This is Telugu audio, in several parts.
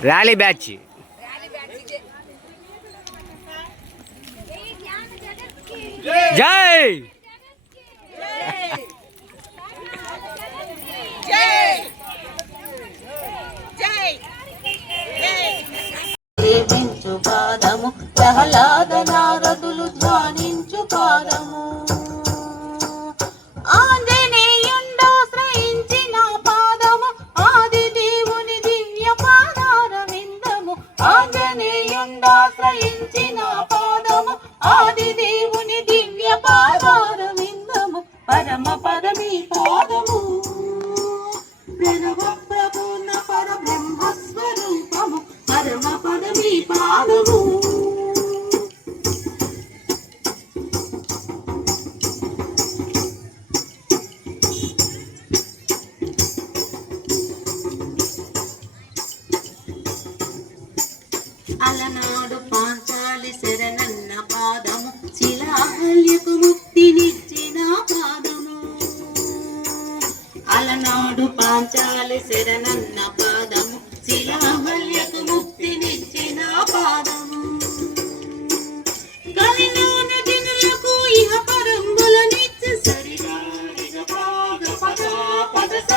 Rally batch. జై ప్రేమించు పాదము ప్రహ్లాద నారదులు ధ్యానించు పాదము ఆంజనేయుండాశ్రయించిన పాదము ఆది దేవుని దివ్య పాదార విందము ఆంజనేయుండాశ్రయించిన పాదము ఆది దేవుని దివ్య పాదార విందము పరమ పరమీ పాదము ప్రణవ ప్రపూర్ణ పరబ్రహ్మస్వరూపము పరమ పదమీ పాదము అలనాడు పాంచాలి శరణన్న పాదము శిలాహల్యకు ముక్తినిచ్చిన పాదము అలనాడు పాంచాలి శరణన్న పాదము శిలాహల్యకు ముక్తినిచ్చిన పాదము కలిలోన జనులకు ఇహ పరంబులనిచ్చి సరిగారిగ పాద పదా పదస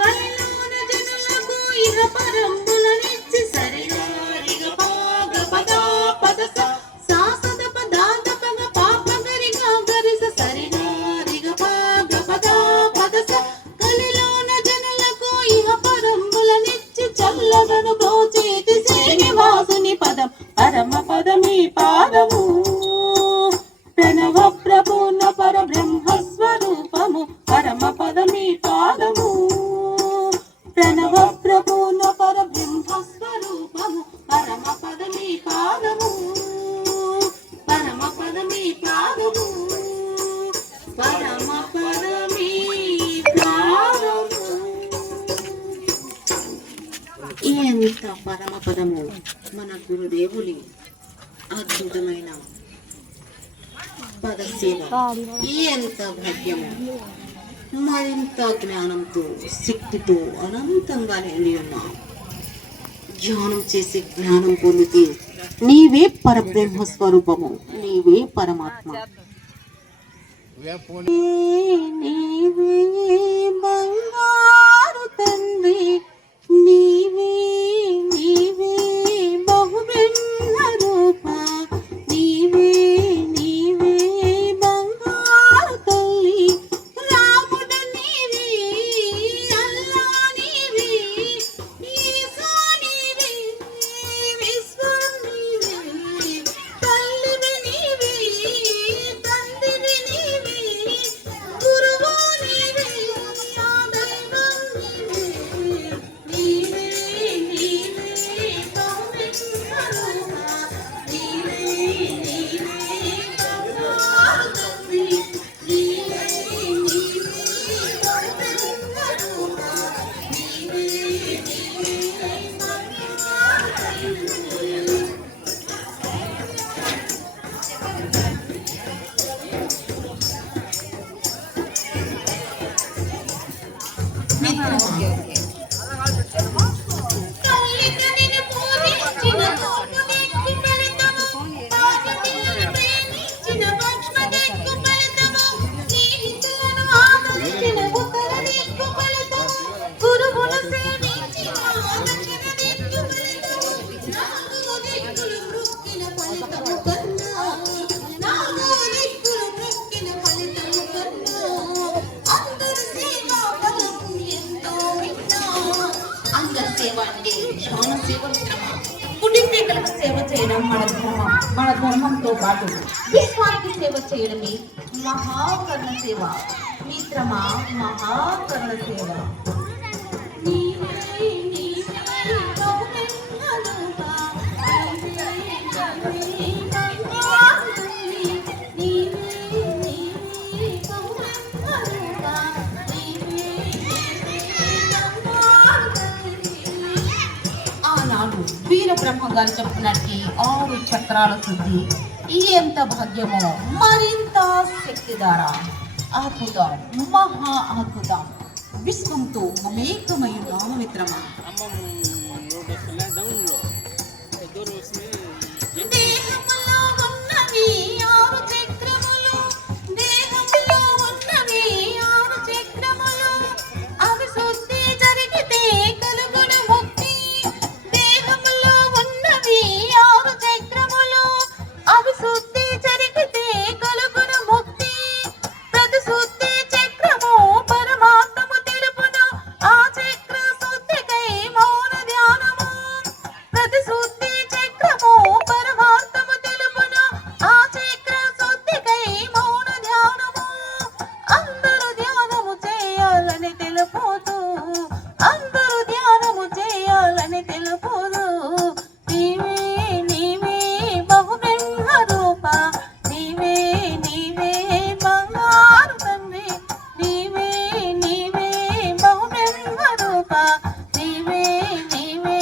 కలిలోన జనులకు ఇహ పరంబులనిచ్చి సరిగారిగ పాద పదా పదస సాసద పదాద పద పాపగరిగా గరిస సరిగారిగ పాద పదా పదస కలిలోన జనులకు ఇహ పరంబులనిచ్చి చల్లగను బ్రోచేతి శ్రీనివాసుని పదం పరమ పదమీ పాదము ప్రణవ ప్రపూర్ణ పరబ్రహ్మస్వరూపము పరమ పదమీ పాదము ప్రణవ ప్రపూర్ణ పరబ్రహ్మస్వరూపము పరమ పదమీ పాదము పరమ పదమీ పాదము పరమ పదమీ పాదము. ఎంత పరమ పదము మన గురుదేవుని అద్భుతమైన పదసేవ. ఎంత భాగ్యము మరింత జ్ఞానంతో శక్తితో అనంతంగా నిండి ఉన్నా ధ్యానం చేసి జ్ఞానం పొందితే నీవే పరబ్రహ్మ స్వరూపము నీవే పరమాత్మ నీవే బంగారు తండ్రి నీవే నీవే బహుభిన్న రూప నీవే నీవే బంగారు తల్లి రాముడు నీవే అల్లా నీవే ఈసా నీవే విశ్వం నీవే తల్లివి నీవే తండ్రివి నీవే గురువు నీవే ఆ దైవం నీవే నీవే నీవే పవిత్రరూప నీవే నీవే బంగారు తల్లి నీవే నీవే పవిత్రరూప నీవే నీవే బంగారు తల్లి. తల్లిదండ్రులను పూజించిన తోపు దిక్కు ఫలితము బాధ్యతలను ప్రేమించిన భక్ష్మ దిక్కు ఫలితము స్నేహితులను ఆదరించిన ఉత్తర దిక్కు ఫలితము గురువును సేవించిన దక్షిణ దిక్కు ఫలితము నాలుగు దిక్కులు మృక్కిన ఫలితము కన్నా నాలుగు దిక్కులు మృక్కిన ఫలితము కన్నా అందరి సేవా ఫలం ఎంతో విన్నా. అందరి సేవ అంటే ధ్యాన సేవ మిత్రమా. కుటుంబీకులకు సేవ చేయడం మన ధర్మం. మన ధర్మంతో పాటు విశ్వానికి సేవ చేయడమే మహాకర్ణ సేవ మిత్రమా. మహాకర్ణ సేవ నీవే నీవే బహుభిన్న రూప నీవే నీవే బంగారు తల్లి నీవే నీవే బహుభిన్న రూప నీవే నీవే బంగారు తల్లి. ఆనాడు వీర బ్రహ్మ గారు చెప్పినట్టు 6 చక్రాల శుద్ధి ఎంత భాగ్యమో మరింత శక్తి ద్వారా అద్భుతం మహా అద్భుతం విశ్వంతో మమేకమై ఉన్నాము మిత్రమా. దేహములో ఉన్నవి ఆరు చక్రములు, దేహములో ఉన్నవి ఆరు చక్రములు, అవి శుద్ధి జరిగితే కలుగును ముక్తి. దేహములో ఉన్నవి ఆరు చక్రములు, అవి శుద్ధి జరిగితే కలుగును ముక్తి. ప్రతి శుద్ధి చక్రము పరమాత్మము తెలుపును, ఆ చక్ర శుద్ధికై మౌన ధ్యానము. ప్రతి శుద్ధి చక్రము పరమాత్మము తెలుపును, ఆ చక్ర శుద్ధికై మౌన ధ్యానము. అందరూ ధ్యానము చేయాలని తెలుపుతూ, అందరూ ధ్యానము చేయాలని తెలుపుతూ, నీవే నీవే బహుబ్రహ్మ రూప, నీవే నీవే బంగారు తండ్రి, నీవే నీవే బహుబ్రహ్మ రూప, నీవే నీవే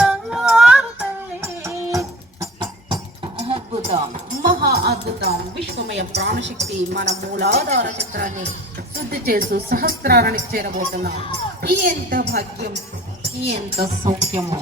బంగారు తల్లి. అద్భుతం, మహా అద్భుతం. విశ్వమయ ప్రాణశక్తి మన మూలాధార చక్రాన్ని శుద్ధి చేస్తూ సహస్రారానికి చేరబోతున్నాం. ఈ ఎంత భాగ్యం, ఈ ఎంత సౌఖ్యము.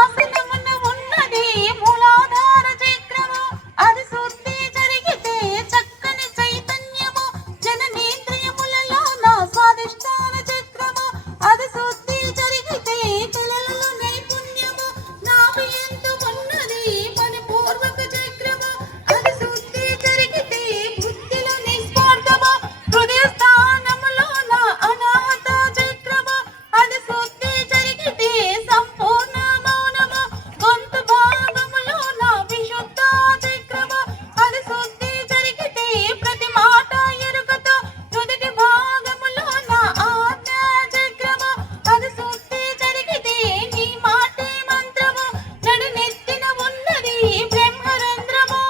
ఆసనమున ఉన్నది మూలాధార చక్రము, అది శుద్ధి జరిగితే చక్కని చైతన్యము. జననేంద్రియములలో నా స్వాదిష్టాన చక్రము, అది శుద్ధి జరిగితే కళలలో నైపుణ్యము. నాభి ఎందు ఉన్నది పరిపూర్వక చక్రము, అది శుద్ధి జరిగితే బుద్ధిలో నిస్వార్థము. హృదయ స్థానములో నా అనాహత చక్రము, అది శుద్ధి జరిగితే సంపూర్ణ మౌనము. గొంతు భాగములో నా విశుద్ధ చక్రము, అది శుద్ధి జరిగితే ప్రతి మాట ఎరుకతో. నుదుటి భాగములో నా ఆజ్ఞ చక్రము, అది శుద్ధి జరిగితే నీ మాటే మంత్రము. నడునెత్తిన ఉన్నది బ్రహ్మరంధ్రము,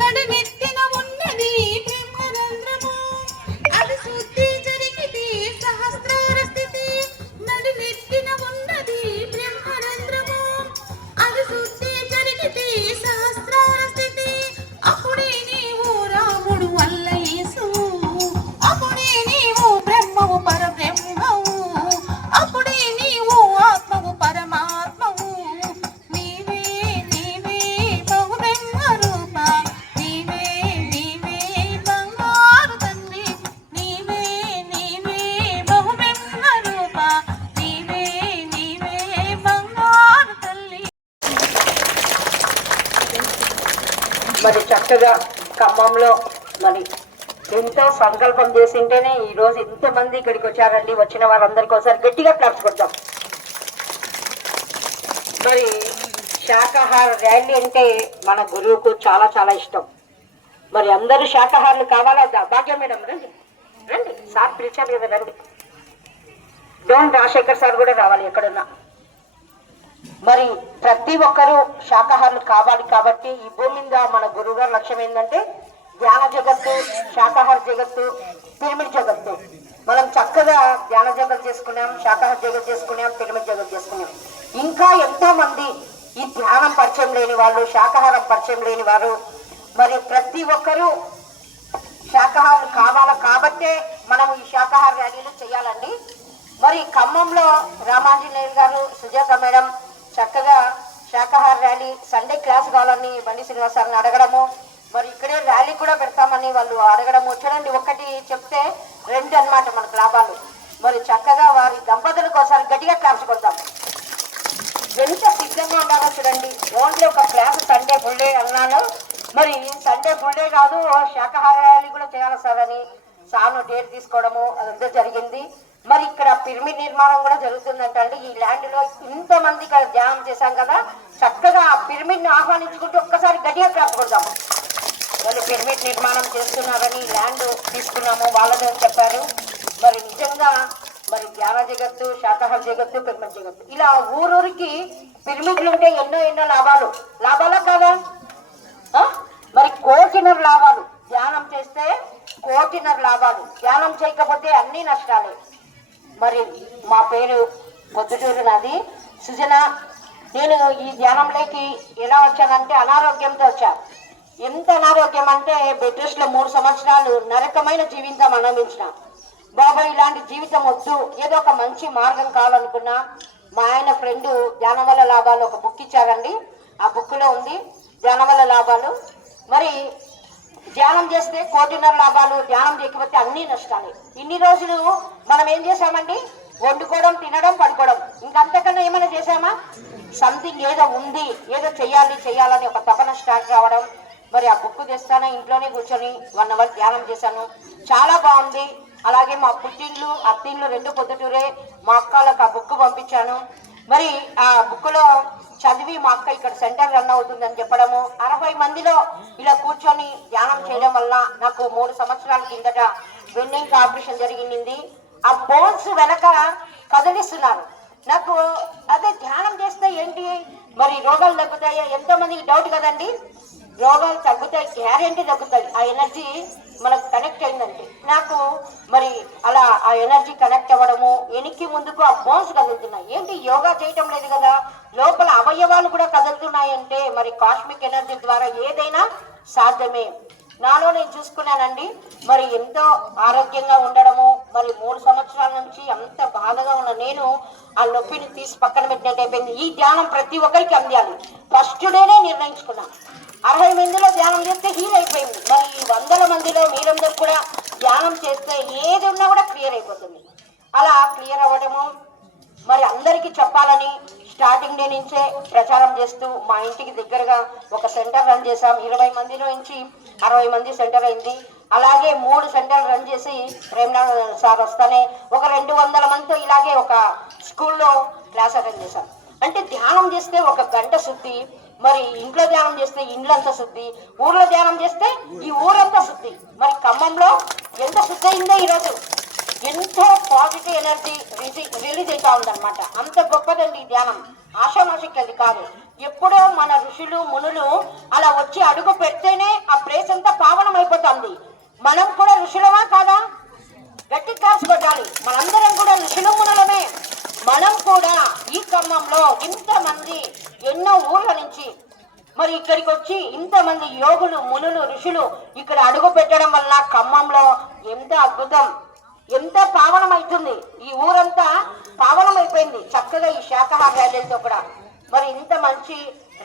నడునెత్తిన ఉన్నది బ్రహ్మరంధ్రము, అది శుద్ధి జరిగితే సహస్రార స్థితి. నడునెత్తిన ఉన్నది బ్రహ్మరంధ్రము, అది శుద్ధి జరిగితే సహస్రార స్థితి. అప్పుడే నీవు రాముడు వల్ల యేసు, అప్పుడే నీవు బ్రహ్మము పరబ్రహ్మవు, అప్పుడే నీవు ఆత్మవు పరమాత్మవు. నీవే నీవే బహుబ్రహ్మ రూప, నీవే నీవే బంగారు తండ్రి, నీవే నీవే బహుబ్రహ్మ రూప, నీవే నీవే బంగారు తల్లి. మరి చక్కగా ఖమ్మంలో మరి ఎంతో సంకల్పం చేసింటేనే ఈరోజు ఇంతమంది ఇక్కడికి వచ్చారండి. వచ్చిన వారందరికీ ఒకసారి గట్టిగా క్లాప్స్ కొడతాం. మరి శాకాహార ర్యాలీ అంటే మన గురువుకు చాలా చాలా ఇష్టం. మరి అందరూ శాకాహారులు కావాలా? భాగ్యం మేడం రండి, రండి, సార్ పిలిచారు కదా, రండి. డోన్ రాజశేఖర్ సార్ కూడా రావాలి ఎక్కడున్నా. మరి ప్రతి ఒక్కరూ శాకాహారులు కావాలి. కాబట్టి ఈ భూమి మీద మన గురువు గారి లక్ష్యం ఏంటంటే ధ్యాన జగత్తు, శాకాహార జగత్తు, పిరమిడ్ జగత్తు. మనం చక్కగా ధ్యాన జగత్ చేసుకున్నాం, శాకాహార జగత్ చేసుకున్నాం, పిరమిడ్ జగత్ చేసుకున్నాం. ఇంకా ఎంతో మంది ఈ ధ్యానం పరిచయం లేని వాళ్ళు, శాకాహారం పరిచయం లేని వారు, మరి ప్రతి ఒక్కరూ శాకాహారులు కావాలా. కాబట్టే మనం ఈ శాకాహార ర్యాలీలు చేయాలండి. మరి ఖమ్మంలో రామాంజనేయులు గారు, సుజాత మేడం చక్కగా శాకాహార ర్యాలీ సండే క్లాస్ కావాలని బండి శ్రీనివాస్ గారిని అడగడము, మరి ఇక్కడే ర్యాలీ కూడా పెడతామని వాళ్ళు అడగడము. చూడండి, ఒకటి చెప్తే రెండు అన్నమాట మనకు లాభాలు. మరి చక్కగా వారి దంపతులకు ఒకసారి గట్టిగా క్లాప్స్ కొడతాం. ఎంత సిద్ధంగా ఉన్నారో చూడండి. ఓన్లీ ఒక క్లాస్ సండే ఫుల్ డే అన్నాను. మరి సండే ఫుల్ డే కాదు, శాకాహార ర్యాలీ కూడా చేయాలి సార్ అని సార్ను డేట్ తీసుకోవడము అదంతా జరిగింది. మరి ఇక్కడ పిరమిడ్ నిర్మాణం కూడా జరుగుతుందంట అండి. ఈ ల్యాండ్ లో ఇంతమంది ఇక్కడ ధ్యానం చేశాం కదా, చక్కగా ఆ పిరమిడ్ ని ఆహ్వానించుకుంటూ ఒక్కసారి గట్టిగా క్లాప్స్ కొడతాము. వాళ్ళు పిరమిడ్ నిర్మాణం చేస్తున్నారని ల్యాండ్ తీసుకున్నాము వాళ్ళని చెప్పారు. మరి నిజంగా మరి ధ్యాన జగత్తు, శాకాహార జగత్తు, పిరమిడ్ జగత్తు ఇలా ఊరూరికి పిరమిడ్లు ఉంటే ఎన్నో ఎన్నో లాభాలు. లాభాలా కాదా? మరి కోటిన్నర లాభాలు. ధ్యానం చేస్తే కోటిన్నర లాభాలు, ధ్యానం చేయకపోతే అన్ని నష్టాలే. మరి మా పేరు పొద్దుటూరు, నాది సుజన. నేను ఈ ధ్యానంలోకి ఎలా వచ్చానంటే అనారోగ్యంతో వచ్చా. ఎంత అనారోగ్యం అంటే బెడ్ రెస్ట్ లో 3 సంవత్సరాలు నరకమైన జీవితం అనుభవించిన. బాబా ఇలాంటి జీవితం వద్దు, ఏదో ఒక మంచి మార్గం కావాలనుకున్నా మా ఆయన ఫ్రెండ్ ధ్యానం వల్ల లాభాలు ఒక బుక్ ఇచ్చారండి. ఆ బుక్లో ఉంది ధ్యానం వల్ల లాభాలు. మరి ధ్యానం చేస్తే 1,5,00,000 లాభాలు, ధ్యానం చేయకపోతే అన్ని నష్టాలు. ఇన్ని రోజులు మనం ఏం చేశామండి? వండుకోవడం, తినడం, పడుకోవడం. ఇంకంతకన్నా ఏమైనా చేశామా? సంథింగ్ ఏదో ఉంది, ఏదో చెయ్యాలని ఒక తపన స్టార్ట్ కావడం. మరి ఆ బుక్ తెస్తాను, ఇంట్లోనే కూర్చొని 1 అవర్ ధ్యానం చేశాను, చాలా బాగుంది. అలాగే మా పుట్టిండ్లు అత్తిండ్లు 2 పొద్దుటూరే, మా అక్కలకు ఆ బుక్ పంపించాను. మరి ఆ బుక్లో చదివి మా అక్క ఇక్కడ సెంటర్ రన్ అవుతుందని చెప్పడము, 60 మందిలో ఇలా కూర్చొని ధ్యానం చేయడం వల్ల నాకు 3 సంవత్సరాల కిందట వెన్నెంక ఆపరేషన్ జరిగింది. ఆ బోన్స్ వెనక కదిలిస్తున్నారు. నాకు అదే ధ్యానం చేస్తే ఏంటి మరి రోగాలు తగ్గుతాయా? ఎంతో మందికి డౌట్ కదండి. రోగాలు తగ్గుతాయి, గ్యారెంటీ తగ్గుతాయి. ఆ ఎనర్జీ మనకు కనెక్ట్ అయిందండి. నాకు మరి అలా ఆ ఎనర్జీ కనెక్ట్ అవ్వడము, వెనక్కి ముందుకు ఆ బోన్స్ కదులుతున్నాయి. ఏంటి యోగా చేయటం లేదు కదా, లోపల అవయవాలు కూడా కదులుతున్నాయంటే మరి కాస్మిక్ ఎనర్జీ ద్వారా ఏదైనా సాధ్యమే. నాలో నేను చూసుకున్నానండి. మరి ఎంతో ఆరోగ్యంగా ఉండడము, మరి 3 సంవత్సరాల నుంచి అంత బాధగా ఉన్న నేను ఆ నొప్పిని తీసి పక్కన పెట్టినట్టు అయిపోయింది. ఈ ధ్యానం ప్రతి ఒక్కరికి అందాలి. ఫస్ట్ డేనే నిర్ణయించుకున్నాను. 60 మందిలో ధ్యానం చేస్తే హీల్ అయిపోయింది. మరి ఈ 100 మందిలో మీరందరూ కూడా ధ్యానం చేస్తే ఏది ఉన్నా కూడా క్లియర్ అయిపోతుంది. అలా క్లియర్ అవ్వడము మరి అందరికీ చెప్పాలని స్టార్టింగ్ డే నుంచే ప్రచారం చేస్తూ మా ఇంటికి దగ్గరగా ఒక సెంటర్ రన్ చేశాం. 20 మందిలో నుంచి 60 మంది సెంటర్ అయింది. అలాగే 3 సెంటర్లు రన్ చేసి ప్రేమనాథ్ సార్ వస్తానే ఒక 200 మందితో ఇలాగే ఒక స్కూల్లో క్లాస్ అటెండ్ చేశాం. అంటే ధ్యానం చేస్తే 1 గంట శుద్ధి, మరి ఇంట్లో ధ్యానం చేస్తే ఇండ్లంతా శుద్ధి, ఊర్లో ధ్యానం చేస్తే ఈ ఊరంతా శుద్ధి. మరి ఖమ్మంలో ఎంత శుద్ధి అయిందో ఈరోజు, ఎంతో పాజిటివ్ ఎనర్జీ రిలీజ్ అవుతా ఉందన్నమాట. అంత గొప్పదండి ఈ ధ్యానం, ఆషామాషికి కాదు. ఎప్పుడో మన ఋషులు మునులు అలా వచ్చి అడుగు పెడితేనే ఆ ప్లేస్ అంతా పావనం అయిపోతుంది. మనం కూడా ఋషులమా కాదా? గట్టి క్లాస్ కొట్టాలి. మనందరం కూడా ఋషులు మునులమే. మనం కూడా ఈ ఖమ్మంలో ఇంతమంది ఎన్నో ఊర్ల నుంచి మరి ఇక్కడికి వచ్చి ఇంతమంది యోగులు మునులు ఋషులు ఇక్కడ అడుగు పెట్టడం వల్ల ఖమ్మంలో ఎంత అద్భుతం, ఎంత పావనం అవుతుంది. ఈ ఊరంతా పావనం అయిపోయింది చక్కగా ఈ శాఖాహార ర్యాలీలతో కూడా. మరి ఇంత మంచి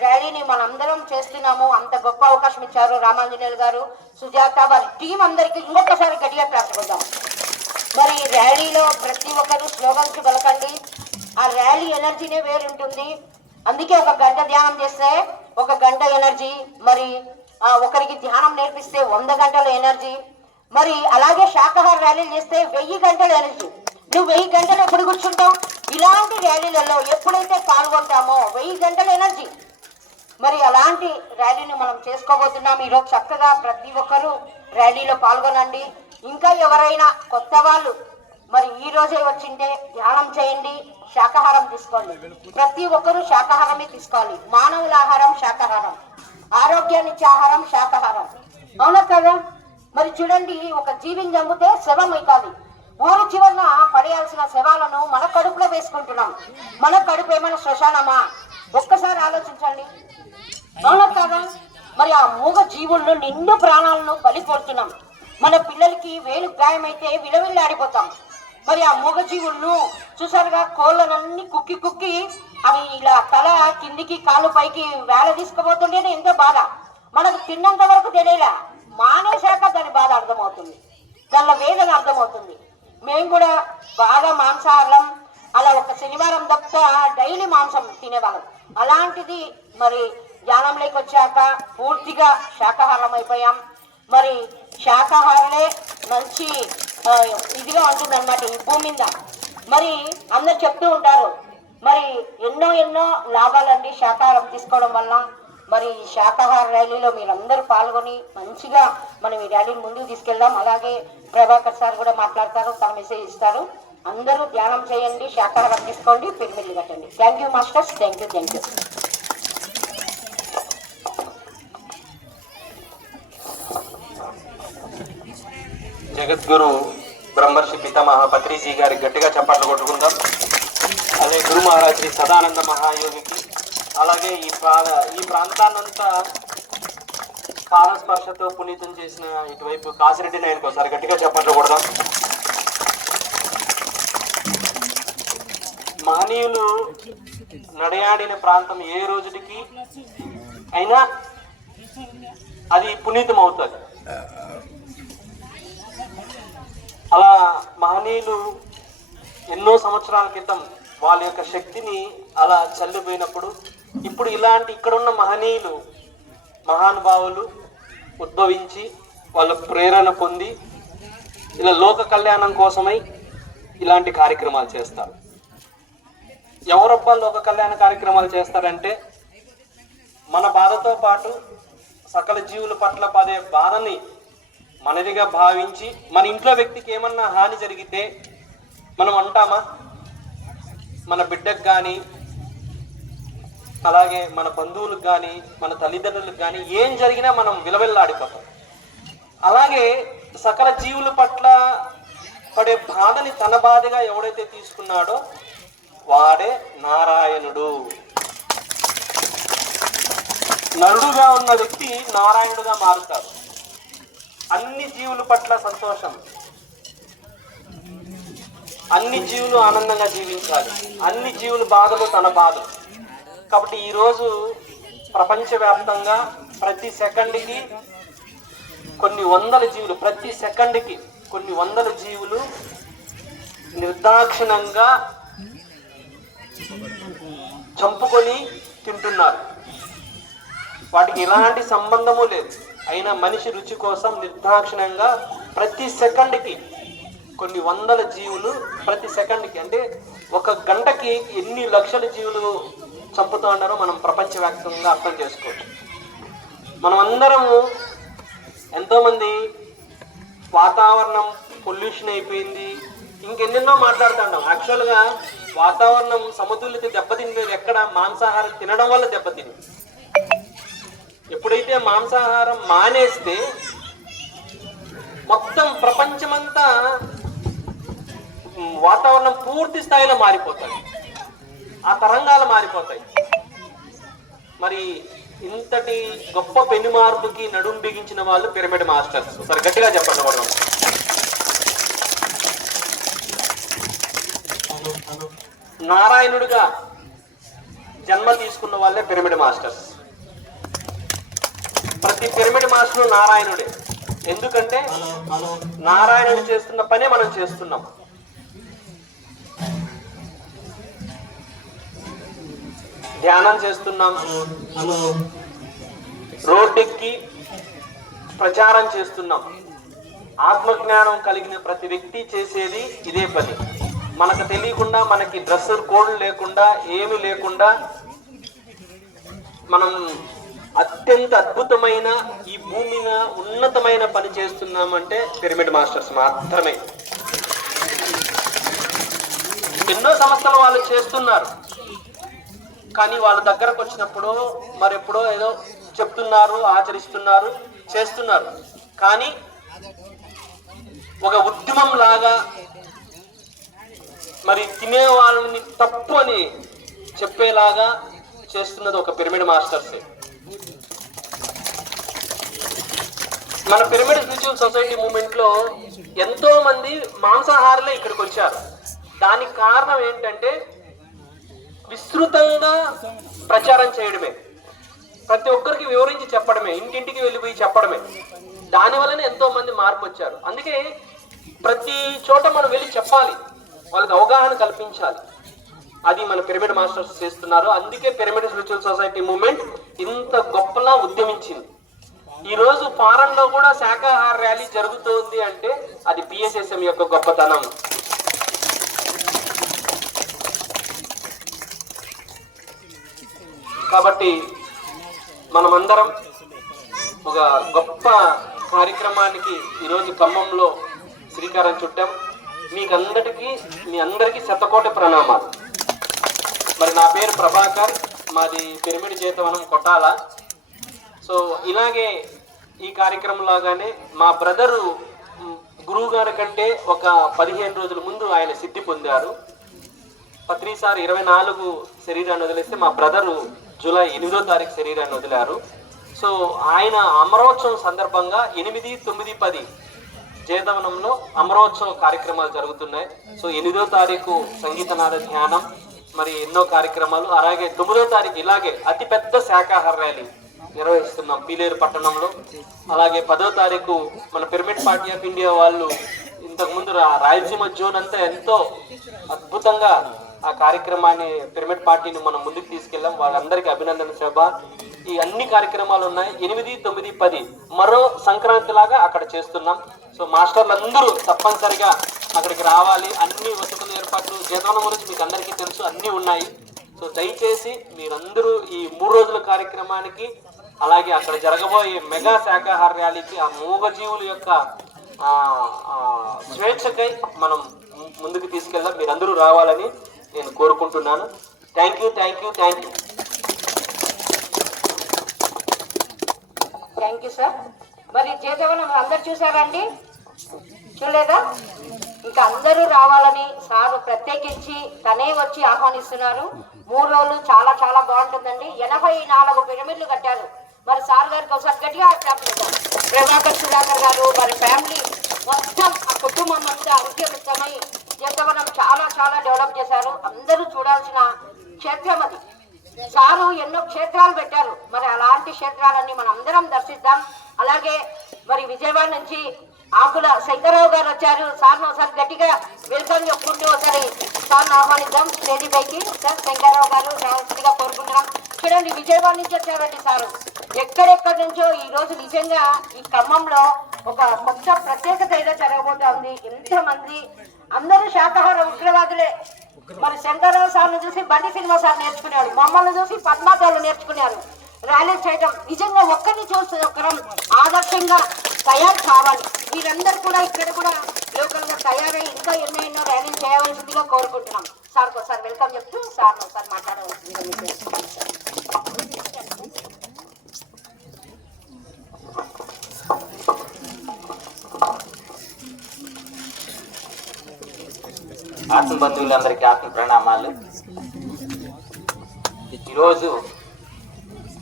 ర్యాలీని మనందరం చేస్తున్నాము. అంత గొప్ప అవకాశం ఇచ్చారు రామాంజనేయులు గారు, సుజాత వారి టీం అందరికీ ఇంకొకసారి గట్టిగా ప్రార్థిద్దాం. మరి ర్యాలీలో ప్రతి ఒక్కరు స్లోగన్స్ పలకండి. ఆ ర్యాలీ ఎనర్జీనే వేరుంటుంది. అందుకే 1 గంట ధ్యానం చేస్తే 1 గంట ఎనర్జీ, మరి ఒకరికి ధ్యానం నేర్పిస్తే 100 గంటల ఎనర్జీ. మరి అలాగే శాఖాహార ర్యాలీలు చేస్తే 1000 గంటల ఎనర్జీ. నువ్వు 1000 గంటలు ఎప్పుడు కూర్చుంటావు? ఇలాంటి ర్యాలీలలో ఎప్పుడైతే పాల్గొంటామో 1000 గంటల ఎనర్జీ. మరి అలాంటి ర్యాలీని మనం చేసుకోబోతున్నాం. ఈరోజు చక్కగా ప్రతి ఒక్కరూ ర్యాలీలో పాల్గొనండి. ఇంకా ఎవరైనా కొత్త వాళ్ళు మరి ఈ రోజే వచ్చింటే ధ్యానం చేయండి, శాకాహారం తీసుకోండి. ప్రతి ఒక్కరూ శాకాహారమే తీసుకోవాలి. మానవుల ఆహారం శాకాహారం, ఆరోగ్యాన్ని ఇచ్చే ఆహారం శాకాహారం. అవునా కదా? మరి చూడండి, ఒక జీవిని చంపితే శవం అవుతుంది. ఊరి చివరన పడేయాల్సిన శవాలను మన కడుపులో వేసుకుంటున్నాం. మన కడుపు ఏమైనా శ్మశానమా? ఒక్కసారి ఆలోచించండి. అవునా కదా? మరి ఆ మూగ జీవులను నిండు ప్రాణాలను బలిపోతున్నాం. మన పిల్లలకి వేలు గాయమైతే విలవిల్లాడిపోతాం. మరి ఆ మూగ జీవులను చూసారుగా, కోళ్ళనన్నీ కుక్కి అవి ఇలా తల కిందికి కాలు పైకి వేల తీసుకుపోతుంటేనే ఎంతో బాధ. మనకు తిన్నంత వరకు తెలియలే, మానేశాక దాని బాధ అర్థమవుతుంది, దానిలో వేదన అర్థమవుతుంది. మేము కూడా బాగా మాంసాహారం, అలా ఒక శనివారం తప్ప డైలీ మాంసం తినేవాళ్ళం. అలాంటిది మరి ధ్యానంలోకి వచ్చాక పూర్తిగా శాకాహారం అయిపోయాం. మరి శాకాహారమే మంచి ఇదిగా ఉంటుంది అన్నమాట ఈ భూమి మీద. మరి అందరు చెప్తూ ఉంటారు, మరి ఎన్నో లాభాలండి శాకాహారం తీసుకోవడం వల్ల. మరి శాకాహార ర్యాలీలో మీరందరూ పాల్గొని మంచిగా మనం ఈ ర్యాలీని ముందుకు తీసుకెళ్దాం. అలాగే ప్రభాకర్ సార్ కూడా మాట్లాడతారు, తన మెసేజ్ ఇస్తారు. అందరూ ధ్యానం చేయండి, శాకాహారం తీసుకోండి, పిరమిడ్లు కట్టండి. Thank you masters, thank you. జగద్గురు బ్రహ్మర్షి పితామహ పత్రిజీ గారి గట్టిగా చప్పట్లు కొట్టుకుందాం. అలాగే గురు మహారాజ్ శ్రీ సదానంద మహాయోగికి, అలాగే ఈ ప్రాంతాన్నంతా పాదస్పర్శతో పునీతం చేసిన ఇటువైపు కాసిరెడ్డి నాయనకి ఒకసారి గట్టిగా చప్పట్లు కొడదాం. మహనీయులు నడయాడిన ప్రాంతం ఏ రోజుకి అయినా అది పునీతం అవుతుంది. అలా మహనీయులు ఎన్నో సంవత్సరాల క్రితం వాళ్ళ యొక్క శక్తిని అలా చల్లిపోయినప్పుడు ఇప్పుడు ఇలాంటి ఇక్కడున్న మహనీయులు మహానుభావులు ఉద్భవించి వాళ్ళ ప్రేరణ పొంది ఇలా లోక కళ్యాణం కోసమై ఇలాంటి కార్యక్రమాలు చేస్తారు. ఎవరబ్బా లోక కళ్యాణ కార్యక్రమాలు చేస్తారంటే మన బాధతో పాటు సకల జీవుల పట్ల పడే బాధని మనదిగా భావించి మన ఇంట్లో వ్యక్తికి ఏమన్నా హాని జరిగితే మనం అంటామా? మన బిడ్డకు కానీ అలాగే మన బంధువులకు కానీ మన తల్లిదండ్రులకు కానీ ఏం జరిగినా మనం విలవిల్లాడిపోతాం. అలాగే సకల జీవుల పట్ల పడే బాధని తన బాధగా ఎవడైతే తీసుకున్నాడో వాడే నారాయణుడు. నరుడుగా ఉన్న వ్యక్తి నారాయణుడుగా మారుతాడు. అన్ని జీవుల పట్ల సంతోషం, అన్ని జీవులు ఆనందంగా జీవించాలి, అన్ని జీవుల బాధలు తన బాధలు. కాబట్టి ఈరోజు ప్రపంచవ్యాప్తంగా ప్రతి సెకండ్కి కొన్ని వందల జీవులు, ప్రతి సెకండ్కి కొన్ని వందల జీవులు నిర్దాక్షిణంగా చంపుకొని తింటున్నారు. వాటికి ఎలాంటి సంబంధము లేదు. అయినా మనిషి రుచి కోసం నిర్దాక్షిణంగా ప్రతి సెకండ్కి కొన్ని వందల జీవులు, ప్రతి సెకండ్కి అంటే ఒక గంటకి ఎన్ని లక్షల జీవులు చంపుతూ ఉన్నారో మనం ప్రపంచవ్యాప్తంగా అర్థం చేసుకోవచ్చు. మనం అందరము ఎంతోమంది వాతావరణం పొల్యూషన్ అయిపోయింది ఇంకెన్నెన్నో మాట్లాడుతుంటాం. యాక్చువల్గా వాతావరణం సమతుల్యత దెబ్బతినేది ఎక్కడ? మాంసాహారం తినడం వల్ల దెబ్బతింది. ఎప్పుడైతే మాంసాహారం మానేస్తే మొత్తం ప్రపంచమంతా వాతావరణం పూర్తి స్థాయిలో మారిపోతుంది, ఆ తరంగాలు మారిపోతాయి. మరి ఇంతటి గొప్ప పెను మార్పుకి నడుం బిగించిన వాళ్ళు పిరమిడ్ మాస్టర్స్. సరే గట్టిగా చెప్పండి కూడా. నారాయణుడిగా జన్మ తీసుకున్న వాళ్ళే పిరమిడ్ మాస్టర్స్. ప్రతి పిరమిడ్ మాస్టర్ నారాయణుడే. ఎందుకంటే నారాయణుడు చేస్తున్న పనే మనం చేస్తున్నాం. ధ్యానం చేస్తున్నాం, రోడ్డెక్కి ప్రచారం చేస్తున్నాం. ఆత్మజ్ఞానం కలిగిన ప్రతి వ్యక్తి చేసేది ఇదే పని. మనకు తెలియకుండా, మనకి డ్రెస్ కోడ్ లేకుండా, ఏమి లేకుండా మనం అత్యంత అద్భుతమైన ఈ భూమిన ఉన్నతమైన పని చేస్తున్నామంటే పిరమిడ్ మాస్టర్స్ మాత్రమే. ఎన్నో సంస్థలు వాళ్ళు చేస్తున్నారు, కానీ వాళ్ళ దగ్గరకు వచ్చినప్పుడు మరెప్పుడో ఏదో చెప్తున్నారు, ఆచరిస్తున్నారు, చేస్తున్నారు. కానీ ఒక ఉద్యమం లాగా మరి తినే వాళ్ళని తప్పు అని చెప్పేలాగా చేస్తున్నది ఒక పిరమిడ్ మాస్టర్సే. మన పిరమిడ్ స్పిరిచువల్ సొసైటీ మూవ్మెంట్లో ఎంతో మంది మాంసాహారులే ఇక్కడికి వచ్చారు. దానికి కారణం ఏంటంటే విస్తృతంగా ప్రచారం చేయడమే, ప్రతి ఒక్కరికి వివరించి చెప్పడమే, ఇంటింటికి వెళ్ళిపోయి చెప్పడమే. దానివల్లనే ఎంతో మంది మార్పు వచ్చారు. అందుకే ప్రతి చోట మనం వెళ్ళి చెప్పాలి, వాళ్ళకి అవగాహన కల్పించాలి. అది మన పిరమిడ్ మాస్టర్స్ చేస్తున్నారు. అందుకే పిరమిడ్ స్పిరిచువల్ సొసైటీ మూవ్మెంట్ ఇంత గొప్పలా ఉద్యమించింది. ఈరోజు ఫారెన్లో కూడా శాకాహార ర్యాలీ జరుగుతుంది అంటే అది పిఎస్ఎస్ఎం యొక్క గొప్పతనం. కాబట్టి మనమందరం ఒక గొప్ప కార్యక్రమానికి ఈరోజు ఖమ్మంలో శ్రీకారం చుట్టాం. మీ అందరికీ శతకోటి ప్రణామాలు. మరి నా పేరు ప్రభాకర్, మాది పిరమిడ్ చేతవనం కొట్టాల. సో ఇలాగే ఈ కార్యక్రమం లాగానే మా బ్రదరు గురువు గారి కంటే ఒక 15 రోజుల ముందు ఆయన సిద్ధి పొందారు. పత్రిసారి 24 శరీరాన్ని వదిలేస్తే మా బ్రదరు జూలై 8వ తారీఖు శరీరాన్ని వదిలారు. సో ఆయన అమరోత్సవం సందర్భంగా 8, 9, 10 జయదవనంలో అమరోత్సవ కార్యక్రమాలు జరుగుతున్నాయి. సో 8వ తారీఖు సంగీతనాద ధ్యానం, మరి ఎన్నో కార్యక్రమాలు. అలాగే 9వ తారీఖు ఇలాగే అతిపెద్ద శాకాహార ర్యాలీ నిర్వహిస్తున్నాం పీలేరు పట్టణంలో. అలాగే 10వ తారీఖు మన పిరమిడ్ పార్టీ ఆఫ్ ఇండియా వాళ్ళు ఇంతకుముందు రాయలసీమ జోన్ అంతా ఎంతో అద్భుతంగా ఆ కార్యక్రమాన్ని పిరమిడ్ పార్టీని మనం ముందుకు తీసుకెళ్ళాం. వాళ్ళందరికీ అభినందన సభ. ఈ అన్ని కార్యక్రమాలు ఉన్నాయి. 8, 9, 10 మరో సంక్రాంతి లాగా అక్కడ చేస్తున్నాం. సో మాస్టర్లు అందరూ తప్పనిసరిగా అక్కడికి రావాలి. అన్ని వసతుల ఏర్పాట్లు, జీవనం గురించి మీకు అందరికీ తెలుసు, అన్నీ ఉన్నాయి. సో దయచేసి మీరందరూ ఈ 3 రోజుల కార్యక్రమానికి, అలాగే అక్కడ జరగబోయే మెగా శాకాహార ర్యాలీకి, ఆ మూగజీవుల యొక్క స్వేచ్ఛకై మనం ముందుకు తీసుకెళ్దాం. మీరందరూ రావాలని నేను కోరుకుంటున్నాను. Thank you. Thank you sir. మరి చేతవనం అందరు చూసారండి? చూడలేదా? ఇంకా అందరూ రావాలని సారు ప్రత్యేకించి తనే వచ్చి ఆహ్వానిస్తున్నారు. 3 రోజులు చాలా చాలా బాగుంటుందండి. 84 పిరమిడ్లు కట్టారు. మరి సార్ గారికి ఒకసారి గట్టిగా ప్రభాకర్ సుధాకర్ గారు, వారి ఫ్యామిలీ మొత్తం ఆ కుటుంబం అంతా అంత్యమిత్తమై చేతవనం చాలా చాలా డెవలప్ చేశారు. అందరూ చూడాల్సిన క్షేత్రం అది. సారు ఎన్నో క్షేత్రాలు పెట్టారు. మరి అలాంటి క్షేత్రాలన్నీ మనం అందరం దర్శిద్దాం. అలాగే మరి విజయవాడ నుంచి ఆకుల శంకరరావు గారు వచ్చారు. సార్ను ఒకసారి గట్టిగా వెల్కమ్ చెప్పుకుంటూ ఒకసారి సార్ను ఆహ్వానిద్దాం స్టేజీ పైకి. సార్ శంకరరావు గారు రావాల్సిందిగా కోరుకుంటున్నాం. చూడండి, విజయవాడ నుంచి వచ్చారండి సారు. ఎక్కడెక్కడి నుంచో ఈ రోజు నిజంగా ఈ ఖమ్మంలో ఒక కొత్త ప్రత్యేకత ఏదో జరగబోతోంది. ఎంతమంది అందరూ శాకాహార ఉగ్రవాదులే. మరి శంకరరావు సార్ను చూసి బండి సినిమా సార్ నేర్చుకున్నాడు, మమ్మల్ని చూసి పద్మాచారులు నేర్చుకున్నారు. ర్యాలీ చేయడం నిజంగా ఒక్కరిని చూసి ఒకరం ఆదర్శంగా తయారు కావాలి. మీరందరూ కూడా ఇక్కడ కూడా లోకల్ గా తయారై ఇంకా ఎన్నో ర్యాలీలు చేయవలసిందిగా కోరుకుంటున్నాం. సార్కి ఒకసారి వెల్కమ్ చెప్తూ సార్ని ఒకసారి మాట్లాడవలసిందిగా. ఆత్మ బంధువులందరికీ ఆత్మ ప్రణామాలు. ఈరోజు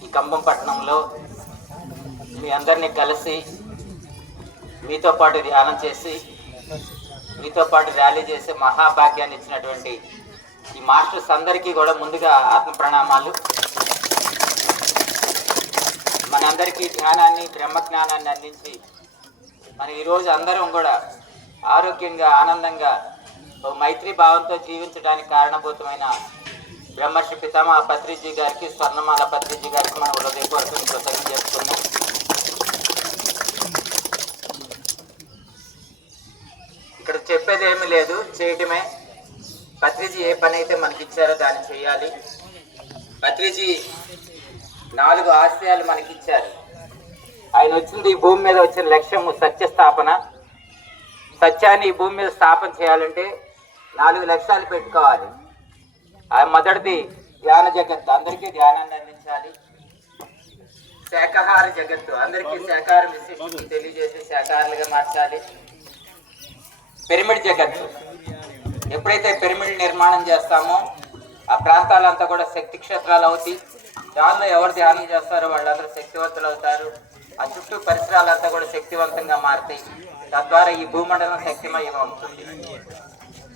ఈ ఖమ్మం పట్టణంలో మీ అందరినీ కలిసి మీతో పాటు ధ్యానం చేసి మీతో పాటు ర్యాలీ చేసే మహాభాగ్యాన్ని ఇచ్చినటువంటి ఈ మాస్టర్స్ అందరికీ కూడా ముందుగా ఆత్మ ప్రణామాలు. మనందరికీ ధ్యానాన్ని, బ్రహ్మజ్ఞానాన్ని అందించి మనం ఈరోజు అందరం కూడా ఆరోగ్యంగా, ఆనందంగా, మైత్రి భావంతో జీవించడానికి కారణభూతమైన బ్రహ్మర్షి పితామహ పత్రిజీ గారికి, స్వర్ణమాల పత్రిజీ గారికి మనం హృదయపూర్వక కృతజ్ఞతలు చెప్పుకున్నాం. ఇక్కడ చెప్పేది ఏమీ లేదు, చేయటమే. పత్రిజీ ఏ పని అయితే మనకి ఇచ్చారో దాన్ని చేయాలి. పత్రిజీ 4 ఆశయాలు మనకిచ్చారు. ఆయన వచ్చింది ఈ భూమి మీద వచ్చిన లక్ష్యము సత్య స్థాపన. సత్యాన్ని ఈ భూమి మీద స్థాపన చేయాలంటే 4 లక్ష్యాలు పెట్టుకోవాలి. మొదటిది ధ్యాన జగత్తు, అందరికీ ధ్యానాన్ని అందించాలి. శాకాహార జగత్తు, అందరికీ శాకాహార విశిష్టత తెలియజేసి శాకాహారులుగా మార్చాలి. పిరమిడ్ జగత్తు, ఎప్పుడైతే పిరమిడ్ నిర్మాణం చేస్తామో ఆ ప్రాంతాలంతా కూడా శక్తి క్షేత్రాలు అవుతాయి. దానిలో ఎవరు ధ్యానం చేస్తారో వాళ్ళందరూ శక్తివంతులు అవుతారు. ఆ చుట్టూ పరిసరాలంతా కూడా శక్తివంతంగా మారుతాయి. తద్వారా ఈ భూమండలం శక్తిమయం అవుతుంది.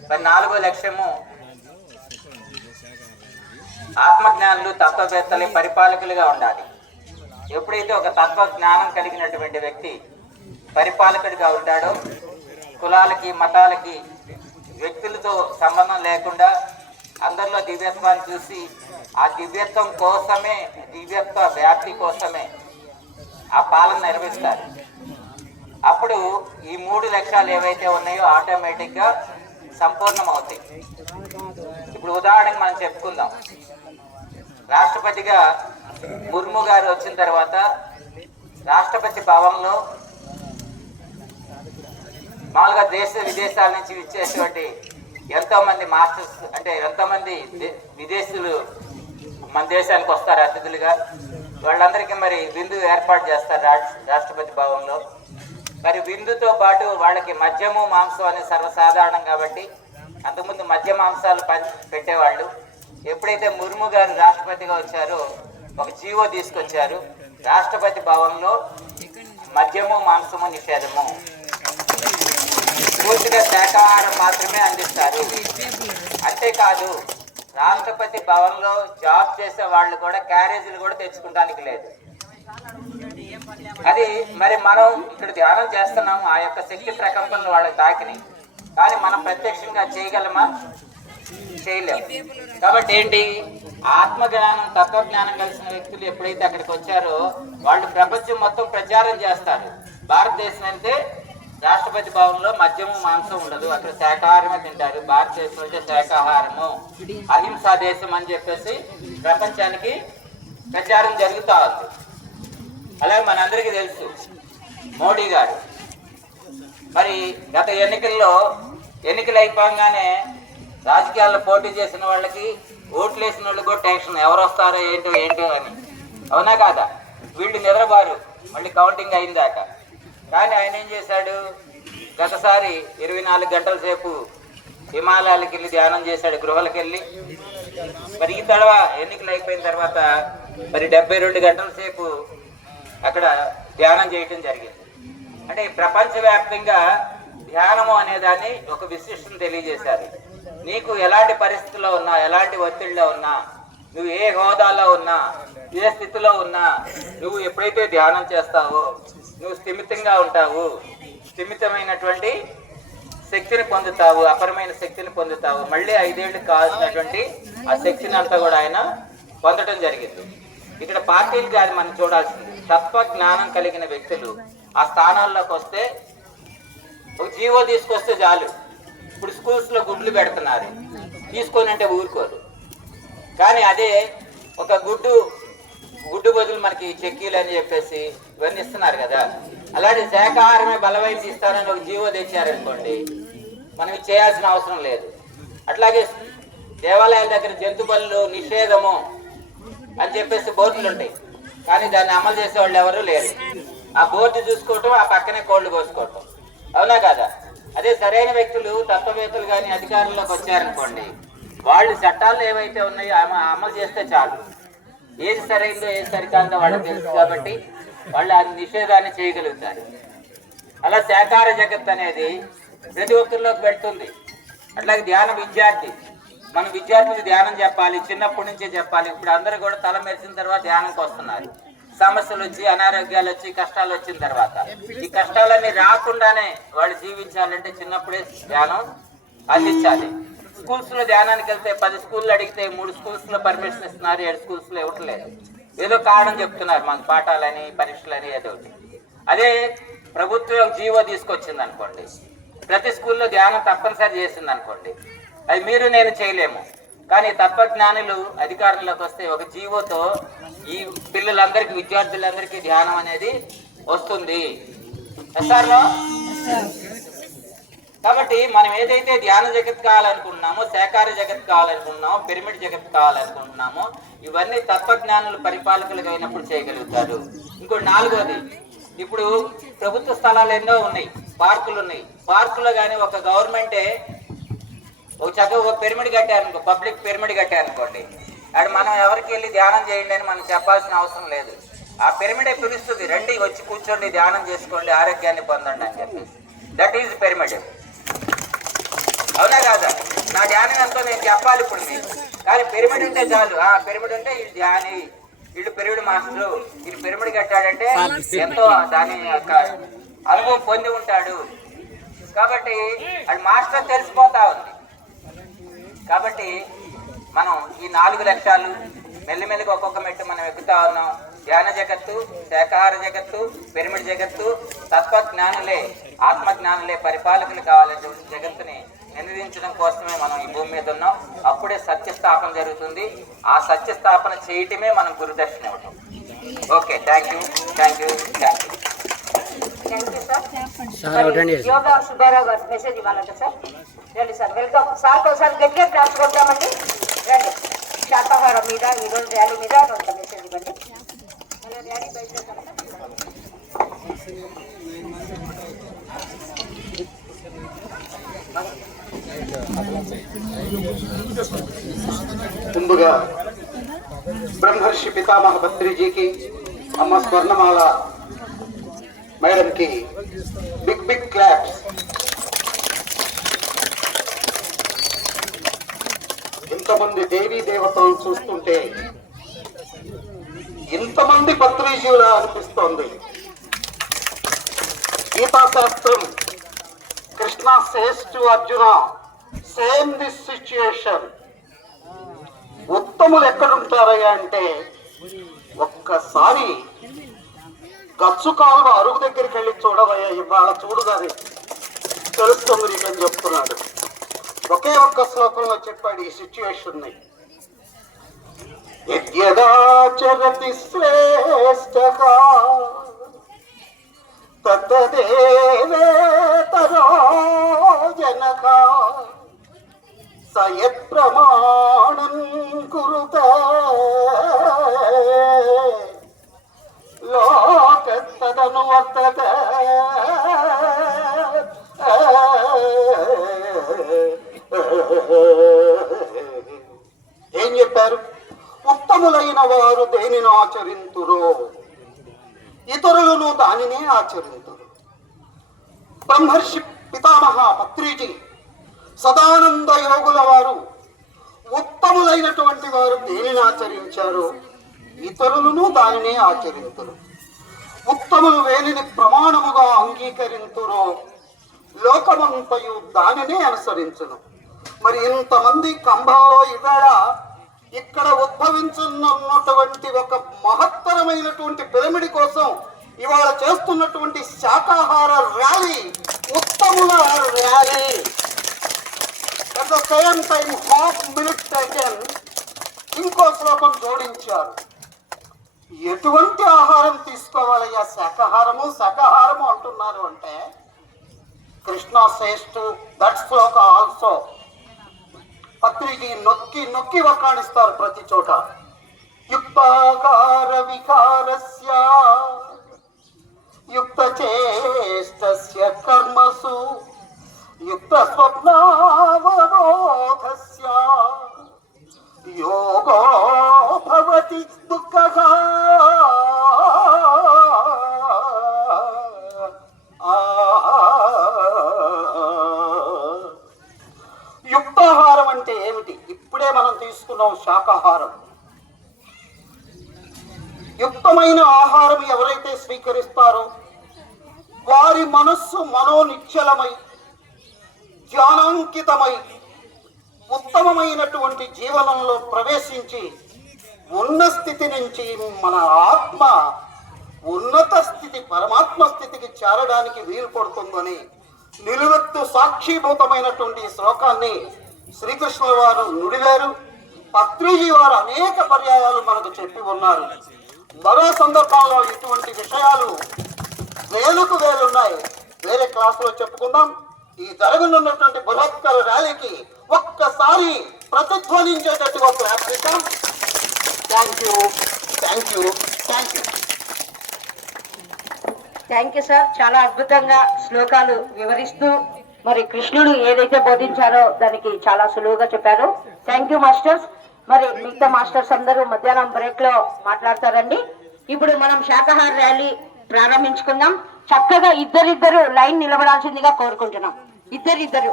మరి 4వ లక్ష్యము ఆత్మజ్ఞానులు, తత్వవేత్తలే పరిపాలకులుగా ఉండాలి. ఎప్పుడైతే ఒక తత్వ జ్ఞానం కలిగినటువంటి వ్యక్తి పరిపాలకుడిగా ఉంటాడో, కులాలకి, మతాలకి, వ్యక్తులతో సంబంధం లేకుండా అందరిలో దివ్యత్వాన్ని చూసి ఆ దివ్యత్వం కోసమే, దివ్యత్వ వ్యాప్తి కోసమే ఆ పాలన నిర్వహిస్తారు. అప్పుడు ఈ 3 లక్ష్యాలు ఏవైతే ఉన్నాయో ఆటోమేటిక్గా సంపూర్ణం అవుతాయి. ఇప్పుడు ఉదాహరణకు మనం చెప్పుకుందాం. రాష్ట్రపతిగా ముర్ము గారు వచ్చిన తర్వాత రాష్ట్రపతి భవన్లో మామూలుగా దేశ విదేశాల నుంచి విచ్చేటువంటి ఎంతోమంది మాస్టర్స్, అంటే ఎంతోమంది విదేశీయులు మన దేశానికి వస్తారు అతిథులుగా. వాళ్ళందరికీ మరి విందు ఏర్పాటు చేస్తారు రాష్ట్రపతి భవన్లో. మరి విందుతో పాటు వాళ్ళకి మద్యము, మాంసం అనేది సర్వసాధారణం కాబట్టి అంతకుముందు మద్య మాంసాలు పెట్టేవాళ్ళు. ఎప్పుడైతే ముర్ము గారు రాష్ట్రపతిగా వచ్చారో ఒక జీవో తీసుకొచ్చారు. రాష్ట్రపతి భవన్లో మద్యము, మాంసము నిషేధము, పూర్తిగా శాకాహారం మాత్రమే అందిస్తారు. అంతేకాదు రాష్ట్రపతి భవన్లో జాబ్ చేసే వాళ్ళు కూడా క్యారేజీలు కూడా తెచ్చుకోవడానికి లేదు. అది మరి మనం ఇక్కడ ధ్యానం చేస్తున్నాం, ఆ యొక్క శక్తి ప్రకంపనలు వాళ్ళకి తాకినాయి, కానీ మనం ప్రత్యక్షంగా చేయగలమా? చేయలేము. కాబట్టి ఏంటి, ఆత్మజ్ఞానం తత్వజ్ఞానం కలిసిన వ్యక్తులు ఎప్పుడైతే అక్కడికి వచ్చారో వాళ్ళు ప్రపంచం మొత్తం ప్రచారం చేస్తారు. భారతదేశం అయితే రాష్ట్రపతి భవన్లో మద్యము మాంసం ఉండదు, అక్కడ శాకాహారమే తింటారు. భారతదేశం అయితే శాకాహారము అహింసా దేశం అని చెప్పేసి ప్రపంచానికి ప్రచారం జరుగుతూ ఉంది. అలాగే మనందరికీ తెలుసు మోడీ గారు మరి గత ఎన్నికలు అయిపోగానే రాజకీయాల్లో పోటీ చేసిన వాళ్ళకి, ఓట్లు వేసిన వాళ్ళకి కూడా టెన్షన్, ఎవరు వస్తారో ఏంటో అని. అవునా కాదా? వీళ్ళు నిద్రబారు మళ్ళీ కౌంటింగ్ అయిందాక. కానీ ఆయన ఏం చేశాడు, గతసారి 24 గంటల సేపు హిమాలయాలకు వెళ్ళి ధ్యానం చేశాడు, గృహలకు వెళ్ళి. మరి ఈ తర్వాత ఎన్నికలు అయిపోయిన తర్వాత మరి 72 గంటల సేపు అక్కడ ధ్యానం చేయటం జరిగింది. అంటే ప్రపంచవ్యాప్తంగా ధ్యానము అనేదాన్ని ఒక విశిష్టను తెలియజేశారు. నీకు ఎలాంటి పరిస్థితుల్లో ఉన్నా, ఎలాంటి ఒత్తిడిలో ఉన్నా, నువ్వు ఏ హోదాలో ఉన్నా, ఏ స్థితిలో ఉన్నా, నువ్వు ఎప్పుడైతే ధ్యానం చేస్తావో నువ్వు స్థిమితంగా ఉంటావు, స్థిమితమైనటువంటి శక్తిని పొందుతావు, అపరమైన శక్తిని పొందుతావు. మళ్ళీ 5 ఏళ్ళు కావాల్సినటువంటి ఆ శక్తిని అంతా కూడా ఆయన పొందడం జరిగింది. ఇక్కడ పార్టీలు కాదు మనం చూడాల్సింది, తత్వ జ్ఞానం కలిగిన వ్యక్తులు ఆ స్థానాల్లోకి వస్తే, ఒక జీవో తీసుకొస్తే చాలు. ఇప్పుడు స్కూల్స్లో గుడ్లు పెడుతున్నారు, తీసుకొని అంటే ఊరుకోరు. కానీ అదే ఒక గుడ్డు బదులు మనకి చెక్కీలు అని చెప్పేసి ఇవన్నీ ఇస్తున్నారు కదా, అలాంటి శాకాహారమే బలవైపు ఇస్తారని ఒక జీవో తెచ్చారనుకోండి, మనం చేయాల్సిన అవసరం లేదు. అట్లాగే దేవాలయాల దగ్గర జంతు బలులు నిషేధము అని చెప్పేసి బోర్డులు ఉంటాయి, కానీ దాన్ని అమలు చేసే వాళ్ళు ఎవరు లేరు. ఆ బోర్డు చూసుకోవటం, ఆ పక్కనే కోళ్లు కోసుకోవటం. అవునా కాదా? అదే సరైన వ్యక్తులు, తత్వవేత్తలు కానీ అధికారంలోకి వచ్చారనుకోండి, వాళ్ళు చట్టాలు ఏవైతే ఉన్నాయో అమలు చేస్తే చాలు. ఏది సరైందో ఏది సరికాదో వాళ్ళకి తెలుసు కాబట్టి వాళ్ళు ఆ నిషేధాన్ని చేయగలుగుతారు. అలా శాకాహార జగత్ అనేది ప్రతి ఒక్కరిలోకి పెడుతుంది. అట్లాగే ధ్యాన విద్యార్థి, మన విద్యార్థులు ధ్యానం చెప్పాలి, చిన్నప్పటి నుంచే చెప్పాలి. ఇప్పుడు అందరూ కూడా తల మెరిసిన తర్వాత ధ్యానంకి వస్తున్నారు. సమస్యలు వచ్చి, అనారోగ్యాలు వచ్చి, కష్టాలు వచ్చిన తర్వాత ఈ కష్టాలన్నీ రాకుండానే వాళ్ళు జీవించాలంటే చిన్నప్పుడే ధ్యానం అందించాలి. స్కూల్స్ లో ధ్యానానికి వెళ్తే 10 స్కూళ్ళు అడిగితే 3 స్కూల్స్ లో పర్మిషన్ ఇస్తున్నారు, 7 స్కూల్స్ లో ఇవ్వట్లేదు. ఏదో కారణం చెప్తున్నారు, మాకు పాఠాలని పరీక్షలని ఏదో ఒకటి. అదే ప్రభుత్వం జీవో తీసుకొచ్చింది అనుకోండి, ప్రతి స్కూల్లో ధ్యానం తప్పనిసరి చేసింది అనుకోండి, అది మీరు నేను చేయలేము. కానీ తత్వజ్ఞానులు అధికారంలోకి వస్తే ఒక జీవోతో ఈ పిల్లలందరికీ, విద్యార్థులందరికీ ధ్యానం అనేది వస్తుంది. ఎస్ఆర్లో కాబట్టి మనం ఏదైతే ధ్యాన జగత్ కావాలనుకుంటున్నామో, శాకాహార జగత్ కావాలనుకుంటున్నామో, పిరమిడ్ జగత్ కావాలనుకుంటున్నామో, ఇవన్నీ తత్వజ్ఞానులు పరిపాలకులుగా అయినప్పుడు చేయగలుగుతారు. ఇంకోటి 4వది, ఇప్పుడు ప్రభుత్వ స్థలాలు ఎన్నో ఉన్నాయి, పార్కులు ఉన్నాయి. పార్కులో కానీ ఒక గవర్నమెంటే ఒక చక్కగా ఒక పిరమిడ్ కట్టారనుకో, పబ్లిక్ పిరమిడ్ కట్టారనుకోండి, అక్కడ మనం ఎవరికి వెళ్ళి ధ్యానం చేయండి అని మనం చెప్పాల్సిన అవసరం లేదు. ఆ పిరమిడే పిలుస్తుంది, రండి వచ్చి కూర్చోండి, ధ్యానం చేసుకోండి, ఆరోగ్యాన్ని పొందండి అని చెప్పేసి. That is pyramid. అవునా కాదా? నా ధ్యానం ఎంతో నేను చెప్పాలి ఇప్పుడు మీకు, కానీ పిరమిడ్ ఉంటే చాలు. పిరమిడ్ ఉంటే వీళ్ళు ధ్యాని, వీళ్ళు పిరమిడ్ మాస్టరు, వీళ్ళు పిరమిడ్ కట్టాడంటే ఎంతో దాని యొక్క అనుభవం పొంది ఉంటాడు. కాబట్టి అది మాస్టర్ తెలిసిపోతా ఉంది. కాబట్టి మనం ఈ 4 లక్ష్యాలు మెల్లిమెల్లిగా ఒక్కొక్క మెట్టు మనం ఎక్కుతా ఉన్నాం. ధ్యాన జగత్తు, శాకాహార జగత్తు, పిరమిడ్ జగత్తు, తత్వజ్ఞానులే, ఆత్మజ్ఞానులే పరిపాలకులు కావాలనేటువంటి జగత్తుని నిర్వహించడం కోసమే మనం ఈ భూమి మీద ఉన్నాం. అప్పుడే సత్యస్థాపన జరుగుతుంది. ఆ సత్యస్థాపన చేయటమే మనం గురుదర్శనం ఇవ్వటం. Okay, thank you sir. Yoga Subbarao గారు మెసేజ్ ఇవ్వాలంట సార్. రండి సార్, వెల్కమ్ సార్. ఒకసారి గట్టిగా క్లాస్ కొడతామండి. రండి, శాకాహారం మీద ఈరోజు ర్యాలీ మీద కొంత మెసేజ్ ఇవ్వండి. ర్యాలీ బయలుదేరుతాం. ముందుగా బ్రహ్మర్షి పితామహ భద్రిజీకి, అమ్మ స్వర్ణమాల మేడంకి బిగ్ క్లాప్స్. ఇంతమంది దేవీ దేవతలను చూస్తుంటే ఇంతమంది పత్రిజీవులా అనిపిస్తోంది. గీతా శాస్త్రం Krishna says to Arjuna same this situation. ఉత్తములు ఎక్కడుంటారయ్యా అంటే ఒక్కసారి గచ్చు కాలువ అరుగు దగ్గరికి వెళ్ళి చూడవయ్యా, ఇవాళ చూడగానే తెలుస్తుంది నీకని చెప్తున్నాడు. ఒకే ఒక్క శ్లోకంలో చెప్పాడు ఈ సిచ్యువేషన్ ని. యద్యదాచరతి శ్రేష్ఠః తత్తదేవేతరో జనః స యత్ప్రమాణం కురుత లోకస్తదనువర్తతే. ఏం చెప్పారు? ఉత్తములైన వారు దేనిని ఆచరింతురో ఇతరులను దానినే ఆచరింతురు. బ్రహ్మర్షి పితామహ పత్రిజీ సదానంద యోగుల వారు ఉత్తములైనటువంటి వారు దేనిని ఆచరించారు, ఇతరులను దానినే ఆచరింతురు. ఉత్తములు వేలిని ప్రమాణముగా అంగీకరింతురో లోకమంతయు దానినే అనుసరించును. మరి ఇంతమంది కంభంలో ఇవాళ ఇక్కడ ఉద్భవించున్నటువంటి ఒక మహత్తరమైనటువంటి పిరమిడ్ కోసం ఇవాళ చేస్తున్నటువంటి శాకాహార ర్యాలీ ఉత్తముల rally. At the same time half minute second ఇంకో శ్లోకం జోడించారు. ఎటువంటి ఆహారం తీసుకోవాలయ్యా? శాకాహారము అంటున్నారు అంటే కృష్ణ సేస్ టు దట్ శ్లోక ఆల్సో. పత్రిజీ నొక్కి నొక్కి వక్కాణిస్తారు ప్రతి చోట. యుక్తాకార వికారస్య యుక్త చేష్టస్య కర్మసు యుక్త స్వప్నావబోధస్య యోగో భవతి దుఃఖః. యుక్తాహారం అంటే ఏమిటి? ఇప్పుడే మనం తీసుకున్నాం శాకాహారం. యుక్తమైన ఆహారం ఎవరైతే స్వీకరిస్తారో వారి మనస్సు మనోనిశ్చలమై ధ్యానాంకితమై ఉత్తమమైనటువంటి జీవనంలో ప్రవేశించి ఉన్న స్థితి నుంచి మన ఆత్మ ఉన్నత స్థితి పరమాత్మ స్థితికి చేరడానికి వీలు పడుతుందని నిలువెత్తు సాక్షిభూతమైనటువంటి శ్లోకాన్ని శ్రీకృష్ణుల వారు నుడివారు. పత్రిజీ వారు అనేక పర్యాయాలు మనకు చెప్పి ఉన్నారు. మరో సందర్భంలో ఇటువంటి విషయాలు వేలకు వేలున్నాయి. వేరే క్లాసులో చెప్పుకుందాం. ఈ జరగనున్నటువంటి బృహత్కర ర్యాలీకి ఒక్కసారి ప్రతిధ్వనించేటట్టుగా ప్రార్థిస్తాం. Thank you, thank you, thank you. Thank you sir. చాలా అద్భుతంగా శ్లోకాలు వివరిస్తూ మరి కృష్ణుడు ఏదైతే బోధించారో దానికి చాలా సులువుగా చెప్పారు. Thank you masters. మరి మిగతా మాస్టర్స్ అందరూ మధ్యాహ్నం బ్రేక్ లో మాట్లాడతారండి. ఇప్పుడు మనం శాకాహార ర్యాలీ ప్రారంభించుకుందాం. చక్కగా ఇద్దరిద్దరు లైన్ నిలబడాల్సిందిగా కోరుకుంటున్నాం. ఇద్దరిద్దరు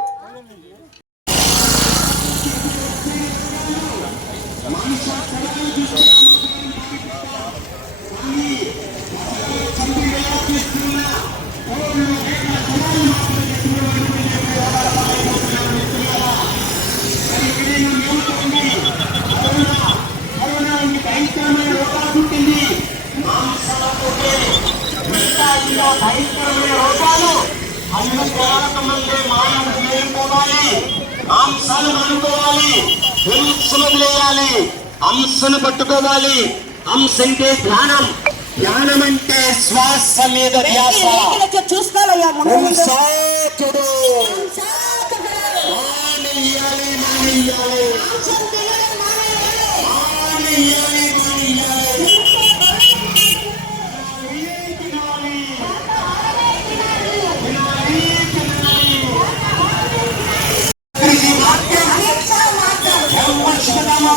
హంసను పట్టుకోవాలి. హంస అంటే ధ్యానం, ధ్యానం అంటే శ్వాస మీద ధ్యాస. చూసుకోవాలయ్యా. హంసాకుడు మానయ్యాలి, మానయ్యాలి, మానయ్యాలి, మానయ్యాలి.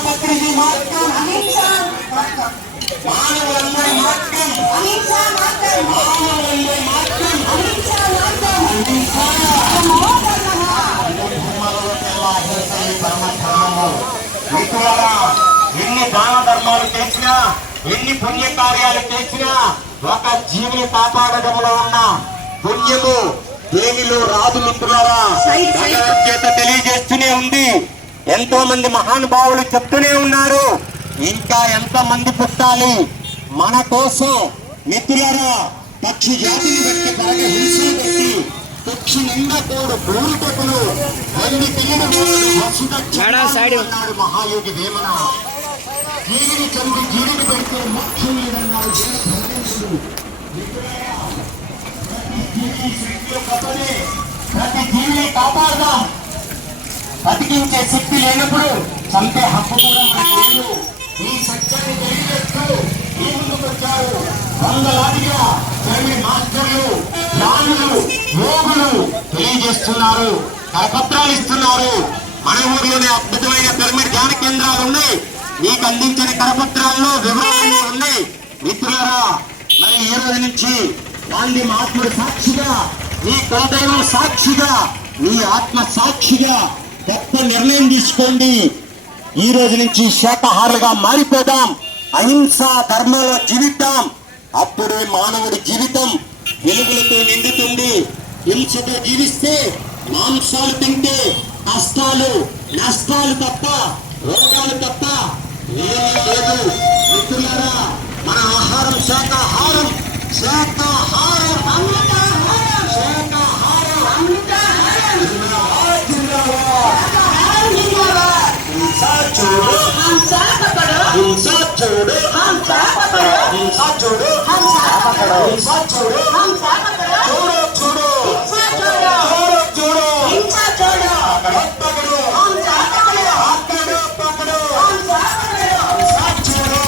పత్రిజీ మార్గం మానవులందరి మార్గం, మానవులందరి మార్గం పరమధర్మము. మిత్రులారా, ఎన్ని దాన ధర్మాలు చేసినా, ఎన్ని పుణ్య కార్యాలు చేసినా ఒక జీవిని కాపాడడంలో ఉన్న పుణ్యము దేనిలో రాదు మిత్రులారా. భగవద్గీత తెలియజేస్తూనే ఉంది, ఎంతో మంది మహానుభావులు చెప్తూనే ఉన్నారు, ఇంకా ఎంత మంది పుట్టాలి మన కోసం. మిత్రులారా, పక్షి జాతిని బట్టి బాగా హింసలు బట్టి పక్షి నిండా తోడు పూరికలు అన్ని పిల్లలు మహాయోగి వేమన. జీవిని చంపి జీవిని పెడితే మోక్షం లేదన్నాడు. ప్రతి జీవిని కాపాడదాం. బతికించే శక్తి లేనప్పుడు చంపే హక్కు కూడా మనకు లేదు. ఈ సత్యాన్ని తెలియజేస్తూ ఈ ముందుకు వచ్చారు వందలాదిగా మాస్టర్లు, రాణులు, యోగులు తెలియజేస్తున్నారు, కరపత్రాలు ఇస్తున్నారు. మన ఊర్లోనే అద్భుతమైన పిరమిడ్ ధ్యాన కేంద్రాలు ఉన్నాయి. మీకు అందించిన కరపత్రాల్లో వివరాలు ఉన్నాయి. మిత్రులారా, మరి ఈ రోజు నుంచి గాంధీ మహాత్ముడు సాక్షిగా, మీ కులదైవం సాక్షిగా, మీ ఆత్మ సాక్షిగా గొప్ప నిర్ణయం తీసుకోండి. ఈ రోజు నుంచి శాకాహారులుగా మారిపోదాం, అహింసా ధర్మంలో జీవిద్దాం. అప్పుడే మానవుడి జీవితం వెలుగులతో నిండుతుంది. హింసతో జీవిస్తే, మాంసాలు తింటే కష్టాలు నష్టాలు తప్ప, రోగాలు తప్ప ఏమీ లేదు. మిత్రులారా, మన ఆహారం శాకాహారం, శాకాహారం, హింసా చూడు, హింసా చూడు, హింసా చూడు, హింసా చూడు, చూడు చూడు, చూడు పకడు, పకడు, పకడు, హింసా చూడు.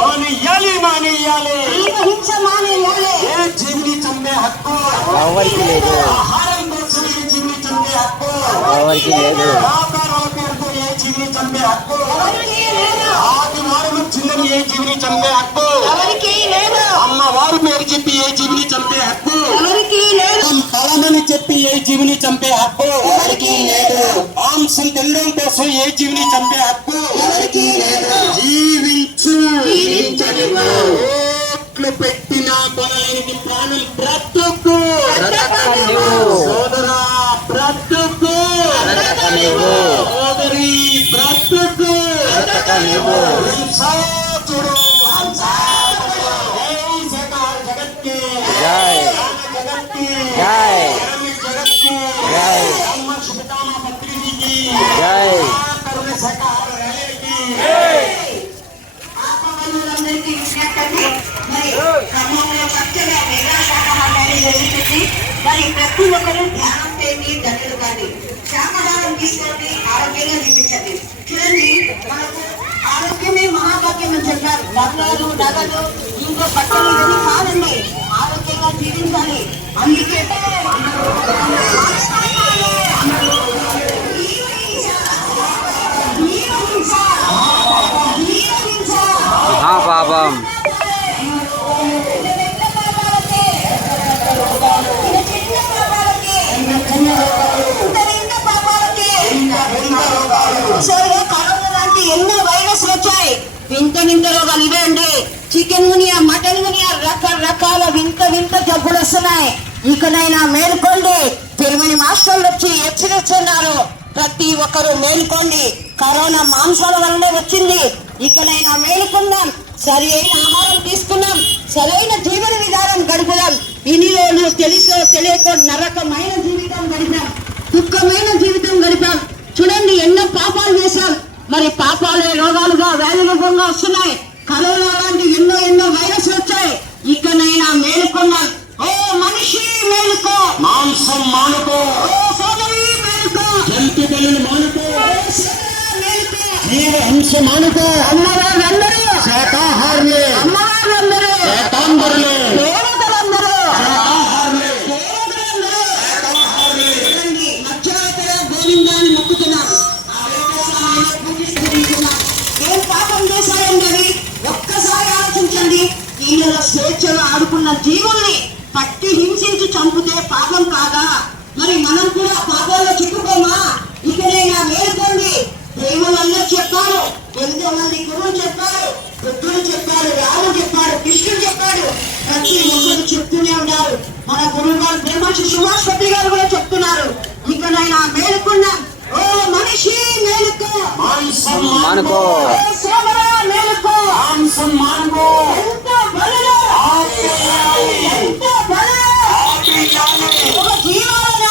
మానేయాలి, మానేయాలి. ఏ జీవిని చంపే హక్కు ఎవరికి లేదు. ఆహారం కోసం ఏ జీవిని చంపే హక్కు ఎవరికి లేదు. వ్యాపారాల పేరుతో ఏ జీవిని చంపే హక్కు ఎవరికి లేదు. ఆదివారం చిన్నని ఏ జీవిని చంపే హక్కు ఎవరికి లేదు. అమ్మవారు పేరు చెప్పి ఏ జీవిని చంపే హక్కు ఎవరికి లేదు. ఫలమని చెప్పి ఏ జీవిని చంపే హక్కు ఎవరికి లేదు. మాంసం తినడం కోసం ఏ జీవిని చంపే హక్కు ఎవరికి లేదు. జీవించు, ఓట్లు పెట్టిన కొనలేని ప్రాణం బ్రతుకు, సోదరా బ్రతుకు, సోదరి బ్రతుకు. హింసా చూడు, జగత్కి జగత్కి జగత్కి పత్రికకి శాఖాహార ర్యాలీకి అందరికీ విజ్ఞప్తి. మరి క్రమంలో చక్కగా మెగా శాకాహార ర్యాలీ జరుగుతుంది. మరి ప్రతి ఒక్కరూ ధ్యానం చేయండి, ధనులు కానీ శాకాహారం తీసుకోండి, ఆరోగ్యంగా జీవించండి. చూడండి, మనకు ఆరోగ్యమే మహాభాగ్యం అని చెప్పారు. బంగారు నగలు ఇంకో పట్టలు ఇవన్నీ కాదండి, ఆరోగ్యంగా జీవించాలి. అందుకే పాపం కరోనా లాంటి ఎన్నో వైరస్ వచ్చాయి. వింత వింత రోగాలు ఇవే అండి. చికెన్ గునియా, మటన్ గునియా, రకరకాల వింత వింత జబ్బులు వస్తున్నాయి. ఇకనైనా మేలుకోండి. తెలివని మాస్టర్లు వచ్చి హెచ్చరిస్తున్నారు, ప్రతి ఒక్కరూ మేలుకోండి. కరోనా మాంసాల వల్లనే వచ్చింది. ఇకనైనా మేలుకుందాం, సరి అయిన ఆహారం తీసుకుందాం, సరైన జీవన విధానం గడుపుదాం. ఇన్ని రోజులు తెలుసో తెలియకో నరకమైన జీవితం గడిపాం, దుఃఖమైన జీవితం గడిపాం. చూడండి, ఎన్నో పాపాలు చేశాం. మరి పాపాలే రోగాలుగా వ్యాధి రూపంగా వస్తున్నాయి. కరోనా లాంటి ఎన్నో వైరస్ వచ్చాయి. ఇకనైనా మేలుకున్నాం. ఓ మనిషి మేలుకో, మాంసం మానుకో, ఓ సోదరి మేలుకో, జంతు బలులు మానుకో, మేలుకో, జీవ హింస మానుకో. అమ్మవారందరూ శాకాహారులే, అమ్మవారందరూ శాకాంబరులే, దేవతలందరూ శాకాహారులే, మధ్యరాత్రి గోవిందాన్ని మొక్కుతున్నాం, ఆ వెంకటస్వామిని పూజిస్తున్నాం. ఏం పాపం చేశారండి? ఒక్కసారి ఆలోచించండి. ఈయనలో స్వేచ్ఛలో ఆడుకున్న జీవుల్ని పట్టి హింసించి చంపితే పాపం కాదా? మరి మనం కూడా పాపాలు స్వామి గారు కూడా చెప్తున్నారు, ఇకనైనా మేలుకున్నా ఓ మనిషి మేలుకో, మానుకో సోమరా మేలుకో, మానుకో ఎంత బలలో ఎంత బలలో ఒక జీవన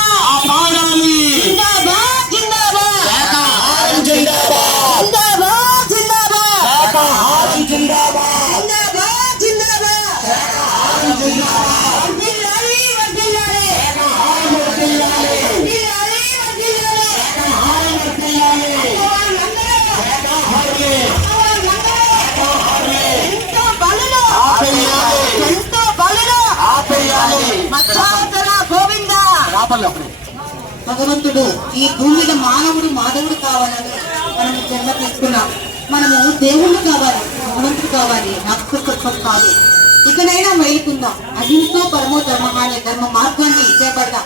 జిందాబాద్ జిందాబాద్ జిందాబాద్ జిందాబాద్ జిందాబాద్ జిందాబాద్ వర్ధిల్లాలి వర్ధిల్లాలి భగవంతుడు ఈ భూమి మీద మాధవుడు కావాలని మనము జన్మ తీసుకున్నాం. మనము దేవుళ్ళు కావాలి, భగవంతుడు కావాలి, నక్షత్రం కాదు. ఇకనైనా మేలుకుందాం, అహింసో పరమో ధర్మ అనే ధర్మ మార్గాన్ని చేపడదాం.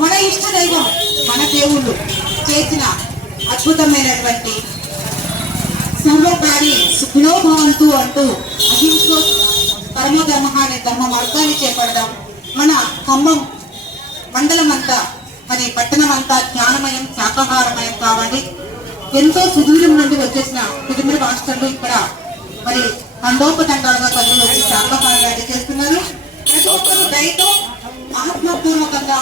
మన ఇష్ట దైవం మన దేవుళ్ళు చేసిన అద్భుతమైనటువంటి సర్వకారి సుఖినోభవంతు అంటూ అహింసో పరమో ధర్మ అనే ధర్మ మార్గాన్ని చేపడదాం. మన ఖమ్మం మండలం అంతా మరి పట్టణం అంతా జ్ఞానమయం శాకాహారమయం కావాలి. ఎంతో సుదూరం నుండి వచ్చేసిన కుటుంబ రాష్ట్రాలు ఇక్కడ మరి తండోపతండాలుగా కలిసి వచ్చి శాకాహారాన్ని చేస్తున్నారు. ప్రతి ఒక్కరు దయతో ఆత్మపూర్వకంగా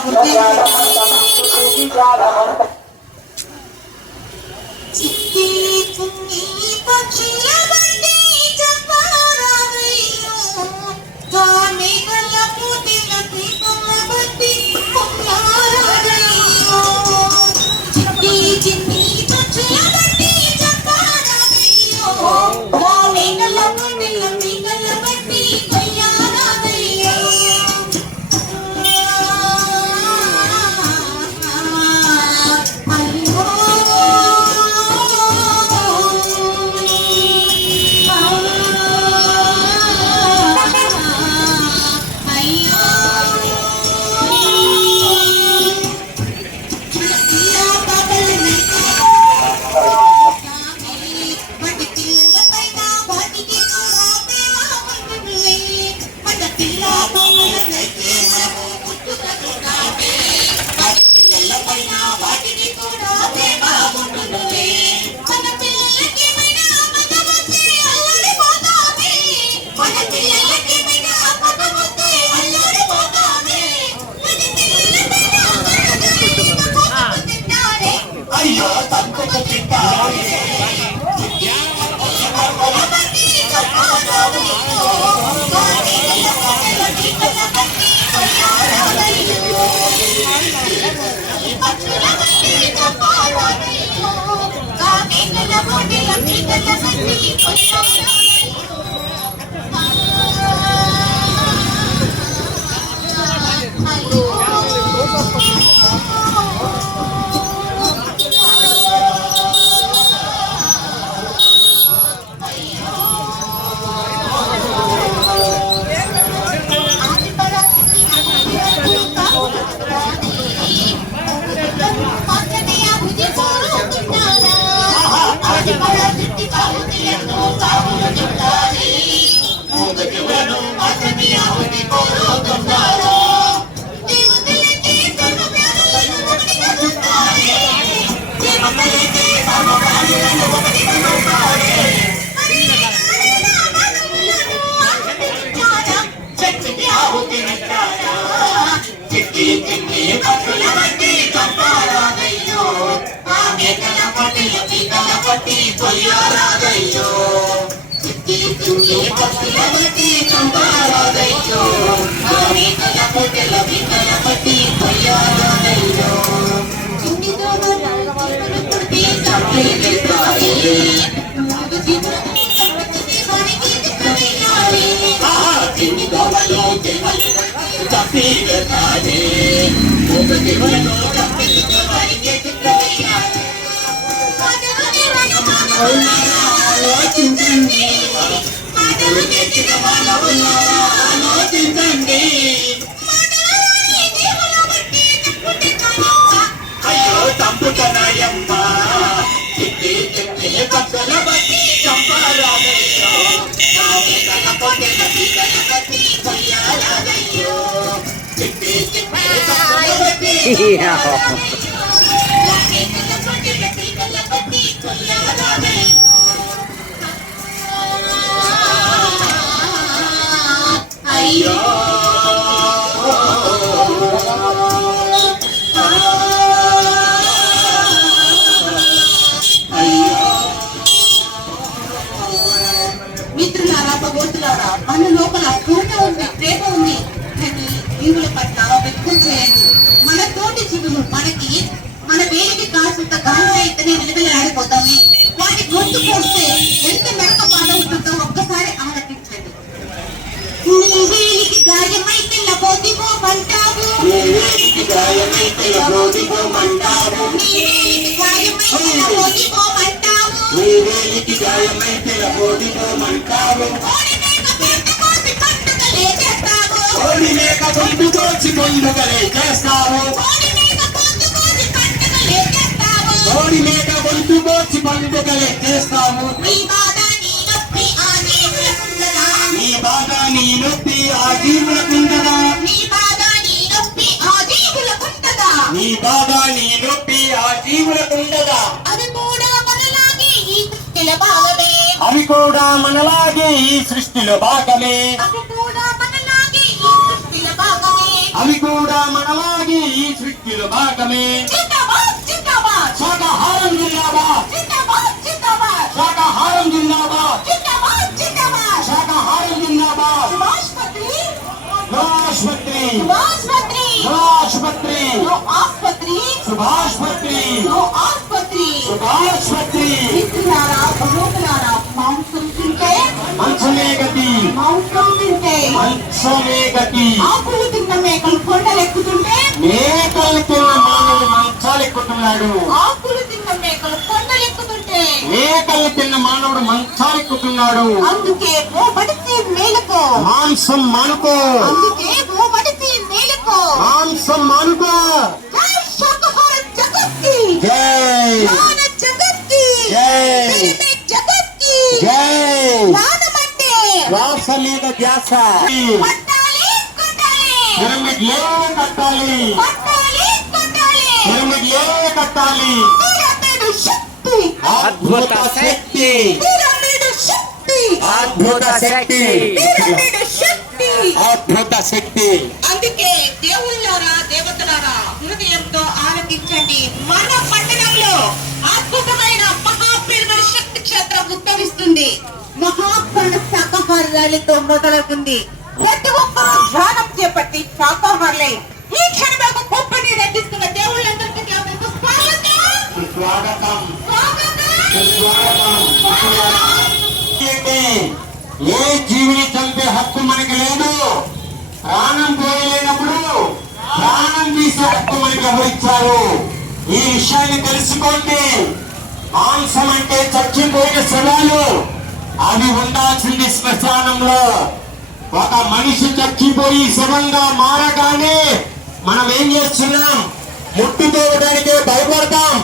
Bye. అయ్యో మిత్రులారా, భగవంతులారా, మన లోపల ప్రేమ ఉంది, ప్రేమ ఉంది. కానీ జీవుల పట్ల వ్యక్తం చేయండి. మన తోటి జీవులు మన వేలికి కాసినంత గాలి అయితేనే నిలబెలాడిపోతామే. వాటి గొంతు పోస్తే ఎంత మెరక బాధ ఉంటుందో ఒక్కసారి ఆలోచించండి. నీ వేలికి గాయమైతే లబోదిగోమంటావు, నీ వేలికి గాయమైతే లబోదిగోమంటావు, నీ వేలికి గాయమైతే లబోదిగోమంటావు, నీ వేలికి గాయమైతే లబోదిగోమంటావు. కోడి మేక గొంతు కోసి పండుగలే చేస్తావు, కోడి మేక గొంతు కోసి పండుగలే చేస్తావు. నీ బాధ నీ నొప్పి ఆ జీవులకుండదా, నీ బాధ నీ నొప్పి ఆ జీవులకుండదా, నీ బాధ నీ నొప్పి ఆ జీవులకుండదా, నీ బాధ నీ నొప్పి ఆ జీవులకుండదా. అవి కూడా మనలాగే ఈ సృష్టిల భాగమే, అవి కూడా మనలాగే ఈ సృష్టిలో భాగమే, అవి కూడా మనలాగే ఈ సృష్టిలో భాగమే, అవి కూడా మనలాగే ఈ సృష్టిలో భాగమే. జిందాబాద్ జిందాబాద్, శాకాహారం జిందాబాద్, జిందాబాద్ జిందాబాద్, శాకాహారం జిందాబాద్, జిందాబాద్ జిందాబాద్, శాకాహారం జిందాబాద్. సుభాష్ పత్రి, సుభాష్ పత్రి, సుభాష్ పత్రి, సుభాష్ పత్రి, ఆస్పత్రి, సుభాష్ పత్రి, ఆస్పత్రి, సుభాష్ పత్రి. మిత్రులారా, భగవంతులారా, మాంసం తింటే మంచమే గతి, మాంసం తింటే మంచమే గతి. ఆకులు తిన్న మేకలు కొండలెక్కుతుంటే మేకలు తిన్న మానవుడు మంచాలెక్కుతున్నాడు, ఆకులు తిన్న మేకలు కొండలెక్కుతుంటే మేకలు తిన్న మానవుడు మంచాలెక్కుతున్నాడు. అందుకే ఓ మడిచి మేలుకో, మాంసం మానుకో, అందుకే ఓ మడిచి మేలుకో, మాంసం మానుకో. జై శాకాహార జగత్కి జై, జ్ఞాన జగత్కి జై, జగత్కి జై. జ్ఞానమంటే శ్వాస మీద ధ్యాస, పట్టాలి కట్టాలి, పిరమిడ్లే కట్టాలి, పట్టాలి కట్టాలి, పిరమిడ్లే కట్టాలి. పిరమిడ్ శక్తి, అద్భుత శక్తి, పిరమిడ్ శక్తి, అద్భుత శక్తి, పిరమిడ్ శక్తి, అద్భుత శక్తి. అందుకే దేవుళ్ళారా, దేవతలారా, హృదయంతో ఆలకించండి. మన పట్టణంలో అద్భుతమైన మహాపిరమిడ్ శక్తి క్షేత్రం ఉద్భవిస్తుంది. మహాప్రాణ శాకాహార ర్యాలీతో మొదలవుతుంది. ప్రతి ఒక్కరూ ధ్యానం చేపట్టి శాకాహారులై ఈ క్షణంలో గొప్పని రెట్టిస్తున్న దేవుళ్ళందరికీ దేవునికి స్వాగతం, స్వాగతం, స్వాగతం, స్వాగతం. ఏ జీవిని చంపే హక్కు మనకి లేదు. ప్రాణం పోయలేనప్పుడు ప్రాణం తీసే హక్కు మనకి ఎవరిచ్చారు? ఈ విషయాన్ని తెలుసుకోండి. మాంసం అంటే చచ్చిపోయిన శవాలు, అవి ఉండాల్సింది శ్మశానంలో. ఒక మనిషి చచ్చిపోయి శవంగా మారగానే మనం ఏం చేస్తున్నాం? ముట్టుకోవడానికే భయపడతాం.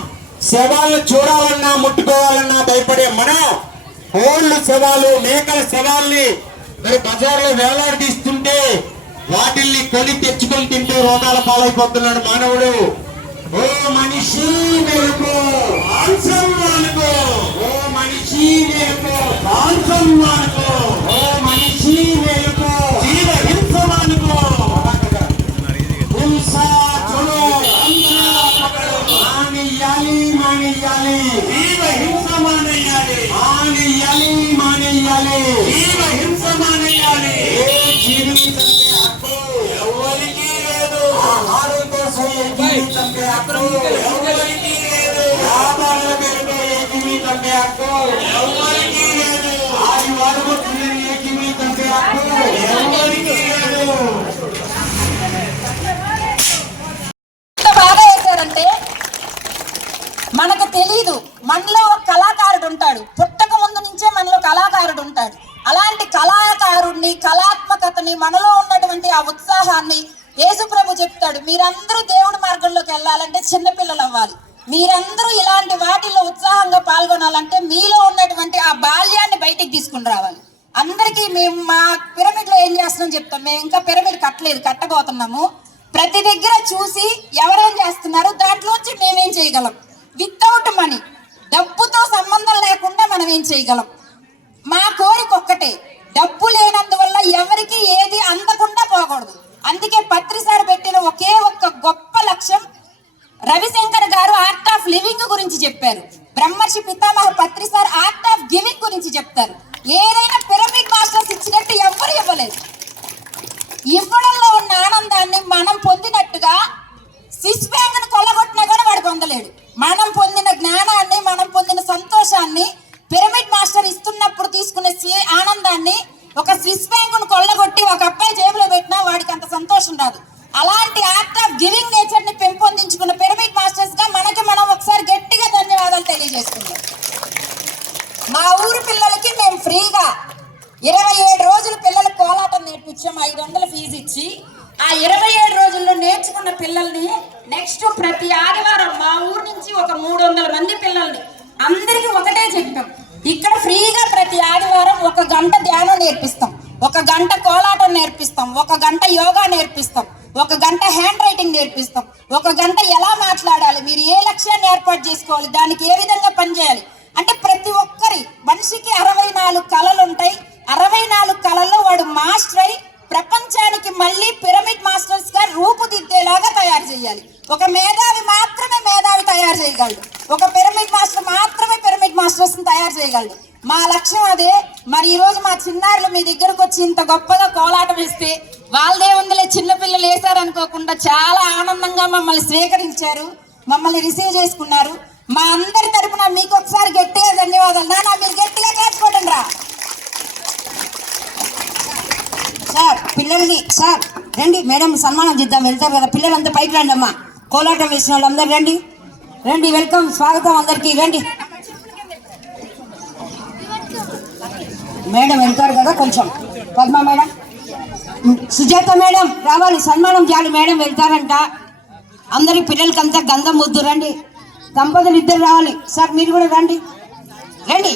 శవాలను చూడాలన్నా ముట్టుకోవాలన్నా భయపడే మనం కోళ్ళు శవాలు, మేకల శవాల్ని మరి బజార్లో వేలాడదీస్తుంటే వాటిల్ని కొని తెచ్చుకొని తింటే రోగాల పాలైపోతున్నాడు మానవుడు. ఓ మనిషి మేలుకో, మాంసం మానుకో, ఓ మనిషి మేలుకో, మాంసం మానుకో, ఓ మనిషి మేలుకో, జీవ హింస మానుకో. హింస చూడు, మానేయాలి, మానేయాలి, జీవ హింస మానేయాలి, మానేయాలి, మానేయాలి, జీవ హింస మానేయాలి. ఏ జీవిని చంపే హక్కు ఎవరికి లేదు. ఆహారం కోసం ఏ జీవిని చంపే హక్కు ఎవరికి లేదు. వ్యాపారాల పేరుతో ఏ జీవిని చంపే హక్కు ఎవరికి లేదు. ఆది వాడబోతున్న ఏ జీవిని చంపే హక్కు ఎవరికి లేదు. బాగా వేశారంటే మనకు తెలీదు. మనలో ఒక కళాకారుడు ఉంటాడు, పుట్టక ముందు నుంచే మనలో కళాకారుడు ఉంటాడు. అలాంటి కళాకారుడిని, కళాత్మకతని, మనలో ఉన్నటువంటి ఆ ఉత్సాహాన్ని యేసుప్రభు చెప్తాడు, మీరందరూ దేవుడి మార్గంలోకి వెళ్ళాలంటే చిన్నపిల్లలు అవ్వాలి. మీరందరూ ఇలాంటి వాటిల్లో ఉత్సాహంగా పాల్గొనాలంటే మీలో ఉన్నటువంటి ఆ బాల్యాన్ని బయటికి తీసుకుని రావాలి. అందరికీ మేము మా పిరమిడ్లో ఏం చేస్తున్నాం చెప్తాం. మేము ఇంకా పిరమిడ్ కట్టలేదు, కట్టబోతున్నాము. ప్రతి దగ్గర చూసి ఎవరేం చేస్తున్నారు దాంట్లోంచి మేమేం చేయగలం. వితౌట్ మనీ, డబ్బుతో సంబంధం లేకుండా మనం ఏం చేయగలం. మా కోరిక ఒక్కటే, డబ్బు లేనందువల్ల ఎవరికి ఏది అందకుండా పోకూడదు. అందుకే పత్రి సార్ పెట్టిన ఒకే ఒక్క గొప్ప లక్ష్యం, రవిశంకర్ గారు ఆర్ట్ ఆఫ్ లివింగ్ గురించి చెప్పారు, బ్రహ్మర్షి పితామహ పత్రి సార్ ఆర్ట్ ఆఫ్ గివింగ్ గురించి చెప్తారు. ఏదైనా పిరమిడ్ మాస్టర్స్ ఇచ్చినట్టు ఎవ్వరు ఇవ్వలేదు. ఇవ్వడంలో ఉన్న ఆనందాన్ని మనం పొందినట్టుగా స్విస్ బ్యాంక్ ను కొల్లగొట్టినా కూడా వాడు పొందలేడు. మనం పొందిన జ్ఞానాన్ని, మనం పొందిన సంతోషాన్ని పిరమిడ్ మాస్టర్ ఇస్తున్నప్పుడు తీసుకునే ఆనందాన్ని ఒక స్విస్ బ్యాంక్ ను కొల్లగొట్టి ఒక అబ్బాయి జేబులో పెట్టినా వాడికి అంత సంతోషం రాదు. అలాంటి ఆర్ట్ ఆఫ్ గివింగ్ నేచర్ ని పెంపొందించుకున్న పిరమిడ్ మాస్టర్స్ గా మనకి మనం ఒకసారి గట్టిగా ధన్యవాదాలు తెలియజేస్తున్నాం. మా ఊరు పిల్లలకి మేము ఫ్రీగా 27 రోజులు పిల్లలకు కోలాటం నేర్పించాం. 500 ఫీజు ఇచ్చి ఆ 27 రోజుల్లో నేర్చుకున్న పిల్లల్ని నెక్స్ట్ ప్రతి ఆదివారం మా ఊరు నుంచి ఒక 300 మంది పిల్లల్ని అందరికీ ఒకటే చెప్పాం, ఇక్కడ ఫ్రీగా ప్రతి ఆదివారం 1 గంట ధ్యానం నేర్పిస్తాం, 1 గంట కోలాటం నేర్పిస్తాం, 1 గంట యోగా నేర్పిస్తాం, 1 గంట హ్యాండ్ రైటింగ్ నేర్పిస్తాం, 1 గంట ఎలా మాట్లాడాలి, మీరు ఏ లక్ష్యాన్ని ఏర్పాటు చేసుకోవాలి, దానికి ఏ విధంగా పనిచేయాలి. అంటే ప్రతి ఒక్కరి మనిషికి 64 కళలు ఉంటాయి. 64 కళల్లో వాడు మాస్టర్ అయి ప్రపంచానికి మళ్ళీ పిరమిడ్ మాస్టర్స్ గా రూపుదిద్దేలాగా తయారు చేయాలి. ఒక మేధావి మాత్రమే మేధావి తయారు చేయగలడు, ఒక పిరమిడ్ మాస్టర్ మాత్రమే పిరమిడ్ మాస్టర్స్ తయారు చేయగలడు. మా లక్ష్యం అదే. మరి ఈ రోజు మా చిన్నారులు మీ దగ్గరకు వచ్చి ఇంత గొప్పగా కోలాటం వేస్తే వాళ్ళదే ఉందిలే చిన్నపిల్లలు వేశారనుకోకుండా చాలా ఆనందంగా మమ్మల్ని స్వీకరించారు, మమ్మల్ని రిసీవ్ చేసుకున్నారు. మా అందరి తరపున మీకు ఒకసారి గట్టిగా ధన్యవాదాలు. నాన్న మీరు గట్టిగా చేసుకోండి రా సార్. పిల్లల్ని సార్ రండి, మేడం సన్మానం చేద్దాం, వెళ్తారు కదా పిల్లలంతా పైకి రండి అమ్మా. కోలాటం వేసిన వాళ్ళు అందరు రండి, రండి, వెల్కమ్, స్వాగతం అందరికీ, రండి. మేడం వెళ్తారు కదా కొంచెం, పద్మ మేడం, సుజాత మేడం రావాలి, సన్మానం చేయాలి, మేడం వెళ్తారంట. అందరి పిల్లలకంతా గంధం వద్దు, రండి. దంపతులు 2 రావాలి సార్, మీరు కూడా రండి, రండి.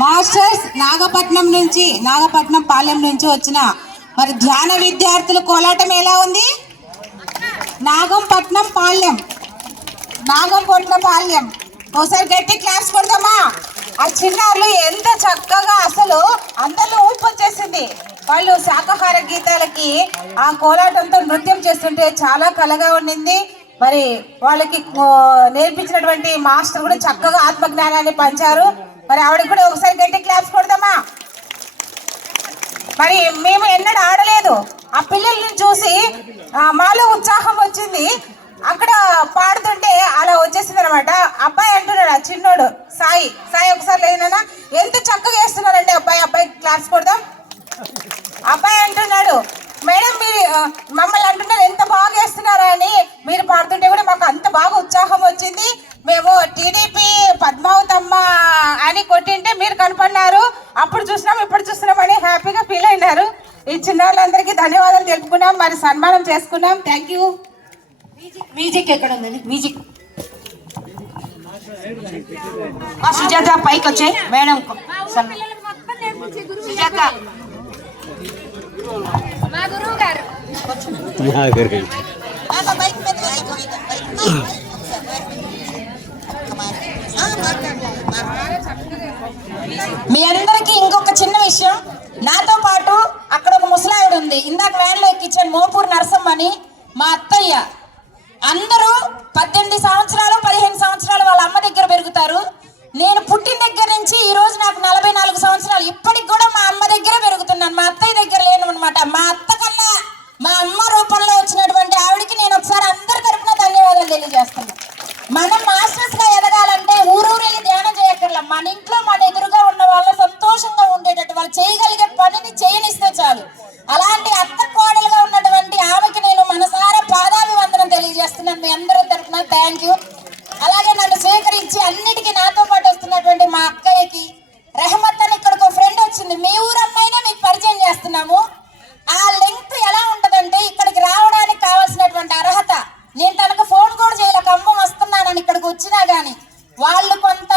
మాస్టర్స్ నాగపట్నం పాలెం నుంచి వచ్చిన మరి ధ్యాన విద్యార్థులు కోలాటం ఎలా ఉంది? నాగంపట్నం పాలెం ఒకసారి గట్టి క్లాప్స్ కొడదామా? ఆ చిన్నారులు ఎంత చక్కగా, అసలు అందరిలో ఊపు వచ్చేసింది. వాళ్ళు శాకాహార గీతాలకి ఆ కోలాటంతో నృత్యం చేస్తుంటే చాలా కళగా ఉండింది. మరి వాళ్ళకి నేర్పించినటువంటి మాస్టర్ కూడా చక్కగా ఆత్మజ్ఞానాన్ని పంచారు. మరి ఆవిడకి కూడా ఒకసారి గట్టి క్లాప్స్ కొడదామా? మరి మేము ఎన్నడూ ఆడలేదు, ఆ పిల్లల్ని చూసి మాలో ఉత్సాహం వచ్చింది. అక్కడ పాడుతుంటే అలా వచ్చేసింది అనమాట. అబ్బాయి అంటున్నాడు, ఆ చిన్నోడు సాయి ఒకసారి లేదన్నా ఎంత చక్కగా వేస్తున్నారంటే అబ్బాయి క్లాప్స్ కొడదాం. అబ్బాయి అంటున్నాడు, మేడం మీరు మమ్మల్ని అంటున్నారు ఎంత బాగా వేస్తున్నారా అని, మీరు పాడుతుంటే కూడా మాకు అంత బాగా ఉత్సాహం వచ్చింది. మేము టీడీపీ పద్మావతమ్మ అని కొట్టింటే మీరు కనపడినారు, అప్పుడు చూసినాం ఇప్పుడు చూస్తున్నాం అని హ్యాపీగా ఫీల్ అయినారు. ఈ చిన్నారులందరికీ ధన్యవాదాలు తెలుపుకున్నాం, మరి సన్మానం చేసుకున్నాం. Thank you. మ్యూజిక్ ఎక్కడ ఉందండి? మ్యూజిక్ సుజాత పైకి వచ్చాయి మేడం. సుజాత మీ అందరికీ ఇంకొక చిన్న విషయం, నాతో పాటు అక్కడ ఒక ముసలావిడ ఉంది, ఇందాక వ్యాన్లో ఎక్కించాను, మోపూర్ నరసమ్మ అని, మా అత్తయ్య. అందరూ 18 సంవత్సరాలు 15 సంవత్సరాలు వాళ్ళ అమ్మ దగ్గర పెరుగుతారు. నేను పుట్టిన దగ్గర నుంచి ఈ రోజు నాకు 44 సంవత్సరాలు, ఇప్పటికి కూడా మా అమ్మ దగ్గర పెరుగుతున్నాను, మా అత్తయ్య దగ్గర లేను అనమాట. మా అత్త కన్నా మా అమ్మ రూపంలో వచ్చినటువంటి ఆవిడకి నేను ఒకసారి అందరి తరపున ధన్యవాదాలు తెలియజేస్తున్నాను. మనం మాస్టర్స్ గా ఎదగాలంటే ఊరూరు వెళ్ళి ధ్యానం చేయక్కర్లా, మన ఇంట్లో మన ఎదురుగా ఉన్న వాళ్ళ సంతోషంగా ఉండేటట్టు వాళ్ళు చేయగలిగే పనిని చేయనిస్తే చాలు. అలాంటి అత్త కోడలుగా ఉన్నటువంటి ఆమెకి నేను మనసారా పాదాభివందనం తెలియజేస్తున్నాను మీ అందరి తరఫున. Thank you. అలాగే నన్ను స్వీకరించి అన్నిటికీ నాతో పాటు వస్తున్నటువంటి మా అక్కయ్యకి, రెహమత్ అని ఇక్కడ ఒక ఫ్రెండ్ వచ్చింది, మీ ఊరు అమ్మాయినే మీకు పరిచయం చేస్తున్నాము. ఆ లెంగ్త్ ఎలా ఉంటదంటే ఇక్కడికి రావడానికి కావాల్సినటువంటి అర్హత, నేను తనకు ఫోన్ కూడా చేయలే, ఖమ్మం వస్తున్నానని ఇక్కడికి వచ్చినా గానీ వాళ్ళు కొంత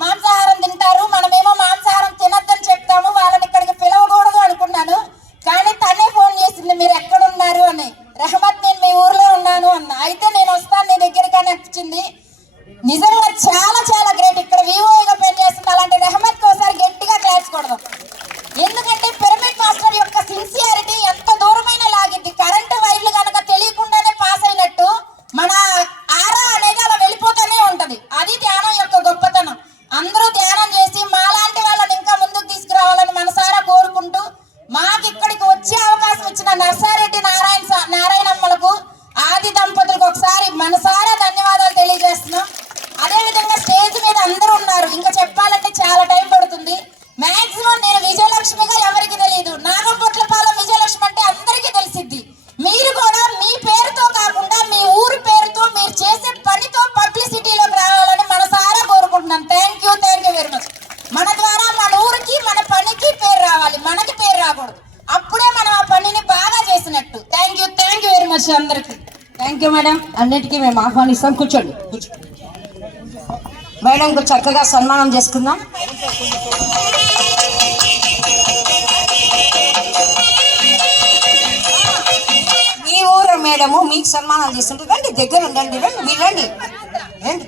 మాంసాహారం తింటారు, మనమేమో మాంసాహారం తినద్దని చెప్తాము, వాళ్ళని ఇక్కడికి పిలవకూడదు అనుకున్నాను. రెహమత్ నేను మీ ఊర్లో ఉన్నాను అన్న. అయితే నేను వస్తాను నీ దగ్గరికి అని వచ్చింది. నిజంగా చాలా చాలా గ్రేట్. ఇక్కడ వివోగా పనిచేస్తుంది అలాంటి రెహమత్ ఒకసారి గట్టిగా క్లాప్స్ కొడదాం. ఎందుకంటే పిరమిడ్ మాస్టర్ యొక్క సిన్సియారిటీ ఎంత దూరమైన లాగిద్ది. కరెంటు వైర్లు కనుక తెలియకుండానే పాస్ అయినట్టు మన ఆరా అనేది అలా వెళ్ళిపోతూనే ఉంటది. అది ధ్యానం యొక్క గొప్పతనం. అందరూ ధ్యానం చేసి మాలాంటి వాళ్ళని ఇంకా ముందుకు తీసుకురావాలని మనసారా కోరుకుంటూ, మాకు ఇక్కడికి వచ్చే అవకాశం ఇచ్చిన నర్సారెడ్డి నారాయణమ్మలకు, ఆది దంపతులకు ఒకసారి మనసారా ధన్యవాదాలు తెలియజేస్తున్నాం. అదేవిధంగా స్టేజ్ మీద అందరూ ఉన్నారు. ఇంకా చెప్పాలంటే చాలా టైం పడుతుంది. మాక్సిమం నేను విజయలక్ష్మిగా ఎవరికి తెలియదు, నాగంపొట్లపాలెం విజయలక్ష్మి అంటే అందరికీ తెలిసిద్ది. మీరు కూడా మీ పేరుతో కాకుండా మీ ఊరి పేరుతో మీరు చేసే పనితో పబ్లిసిటీలోకి రావాలని మనసారా కోరుకుంటున్నాను. Thank you very much. మన ద్వారా మన ఊరికి మన పనికి పేరు రావాలి, మనకి పేరు రాకూడదు. అప్పుడే మనం ఆ పనిని బాగా చేసినట్టు. థ్యాంక్ యూ వెరీ మచ్ అందరికి. Thank you madam. అన్నిటికీ మేము ఆహ్వానిస్తాం. కూర్చోండి. మేడంకు చక్కగా సన్మానం చేసుకుందాం. మీ ఊరు మేడము మీకు సన్మానం చేస్తుంటే రండి, దగ్గర ఉండండి. రండి, మీరు రండి. రండి.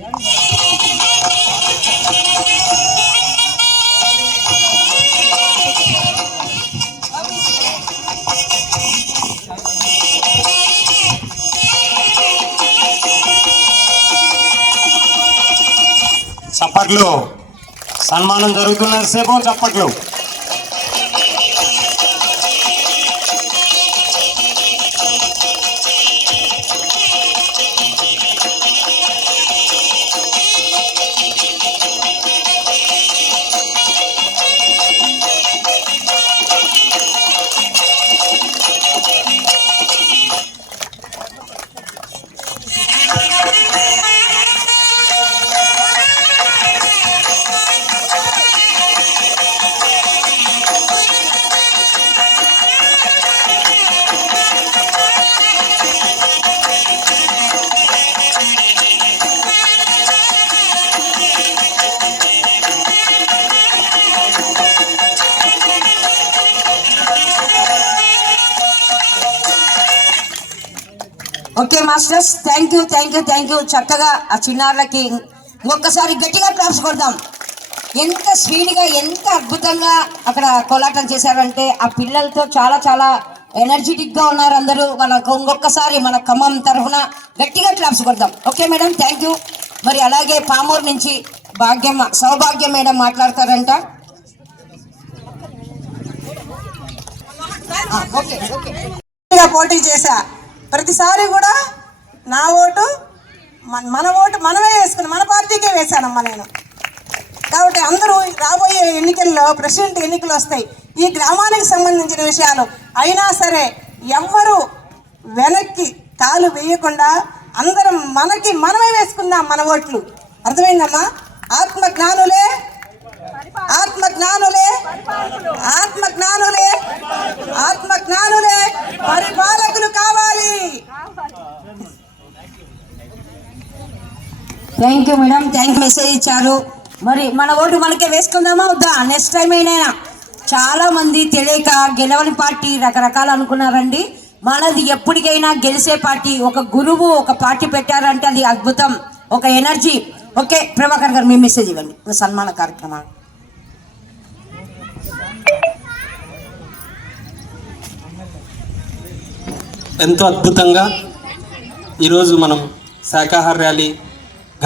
చప్పట్లు. సన్మానం జరుగుతున్న సేపు చప్పట్లు. Okay masters, thank you. చక్కగా ఆ చిన్నారులకి ఒక్కసారి గట్టిగా క్లాప్స్ కొడదాం. ఎంత స్పీడ్గా ఎంత అద్భుతంగా అక్కడ కోలాటం చేశారంటే ఆ పిల్లలతో చాలా చాలా ఎనర్జెటిక్గా ఉన్నారు అందరూ. వాళ్ళకు ఇంకొకసారి మన ఖమ్మం తరఫున గట్టిగా క్లాప్స్ కొడదాం. Okay madam, thank you. మరి అలాగే పామూరు నుంచి సౌభాగ్యం మేడం మాట్లాడతారంట. పోటీ చేశా. ప్రతిసారి కూడా నా ఓటు మన ఓటు మనమే వేసుకుని మన పార్టీకే వేశానమ్మా నేను. కాబట్టి అందరూ రాబోయే ఎన్నికల్లో ప్రెసిడెంట్ ఎన్నికలు వస్తాయి. ఈ గ్రామానికి సంబంధించిన విషయాలు అయినా సరే ఎవ్వరూ వెనక్కి కాలు వేయకుండా అందరం మనమే వేసుకుందాం మన ఓట్లు. అర్థమైందమ్మా? ఆత్మ జ్ఞానులే పరిపాలకులు కావాలి. థ్యాంక్ యూ మేడం, మెసేజ్ ఇచ్చారు. మరి మన ఓటు మనకే వేసుకుందామా వద్దా? నెక్స్ట్ టైం అయినా చాలా మంది తెలియక గెలవని పార్టీ రకరకాలు అనుకున్నారండి. మనది ఎప్పటికైనా గెలిచే పార్టీ. ఒక గురువు ఒక పార్టీ పెట్టారంటే అది అద్భుతం, ఒక ఎనర్జీ. ఓకే ప్రభాకర్ గారు, మీ మెసేజ్ ఇవ్వండి సన్మాన కార్యక్రమాలు. ఎంతో అద్భుతంగా ఈరోజు మనం శాకాహార ర్యాలీ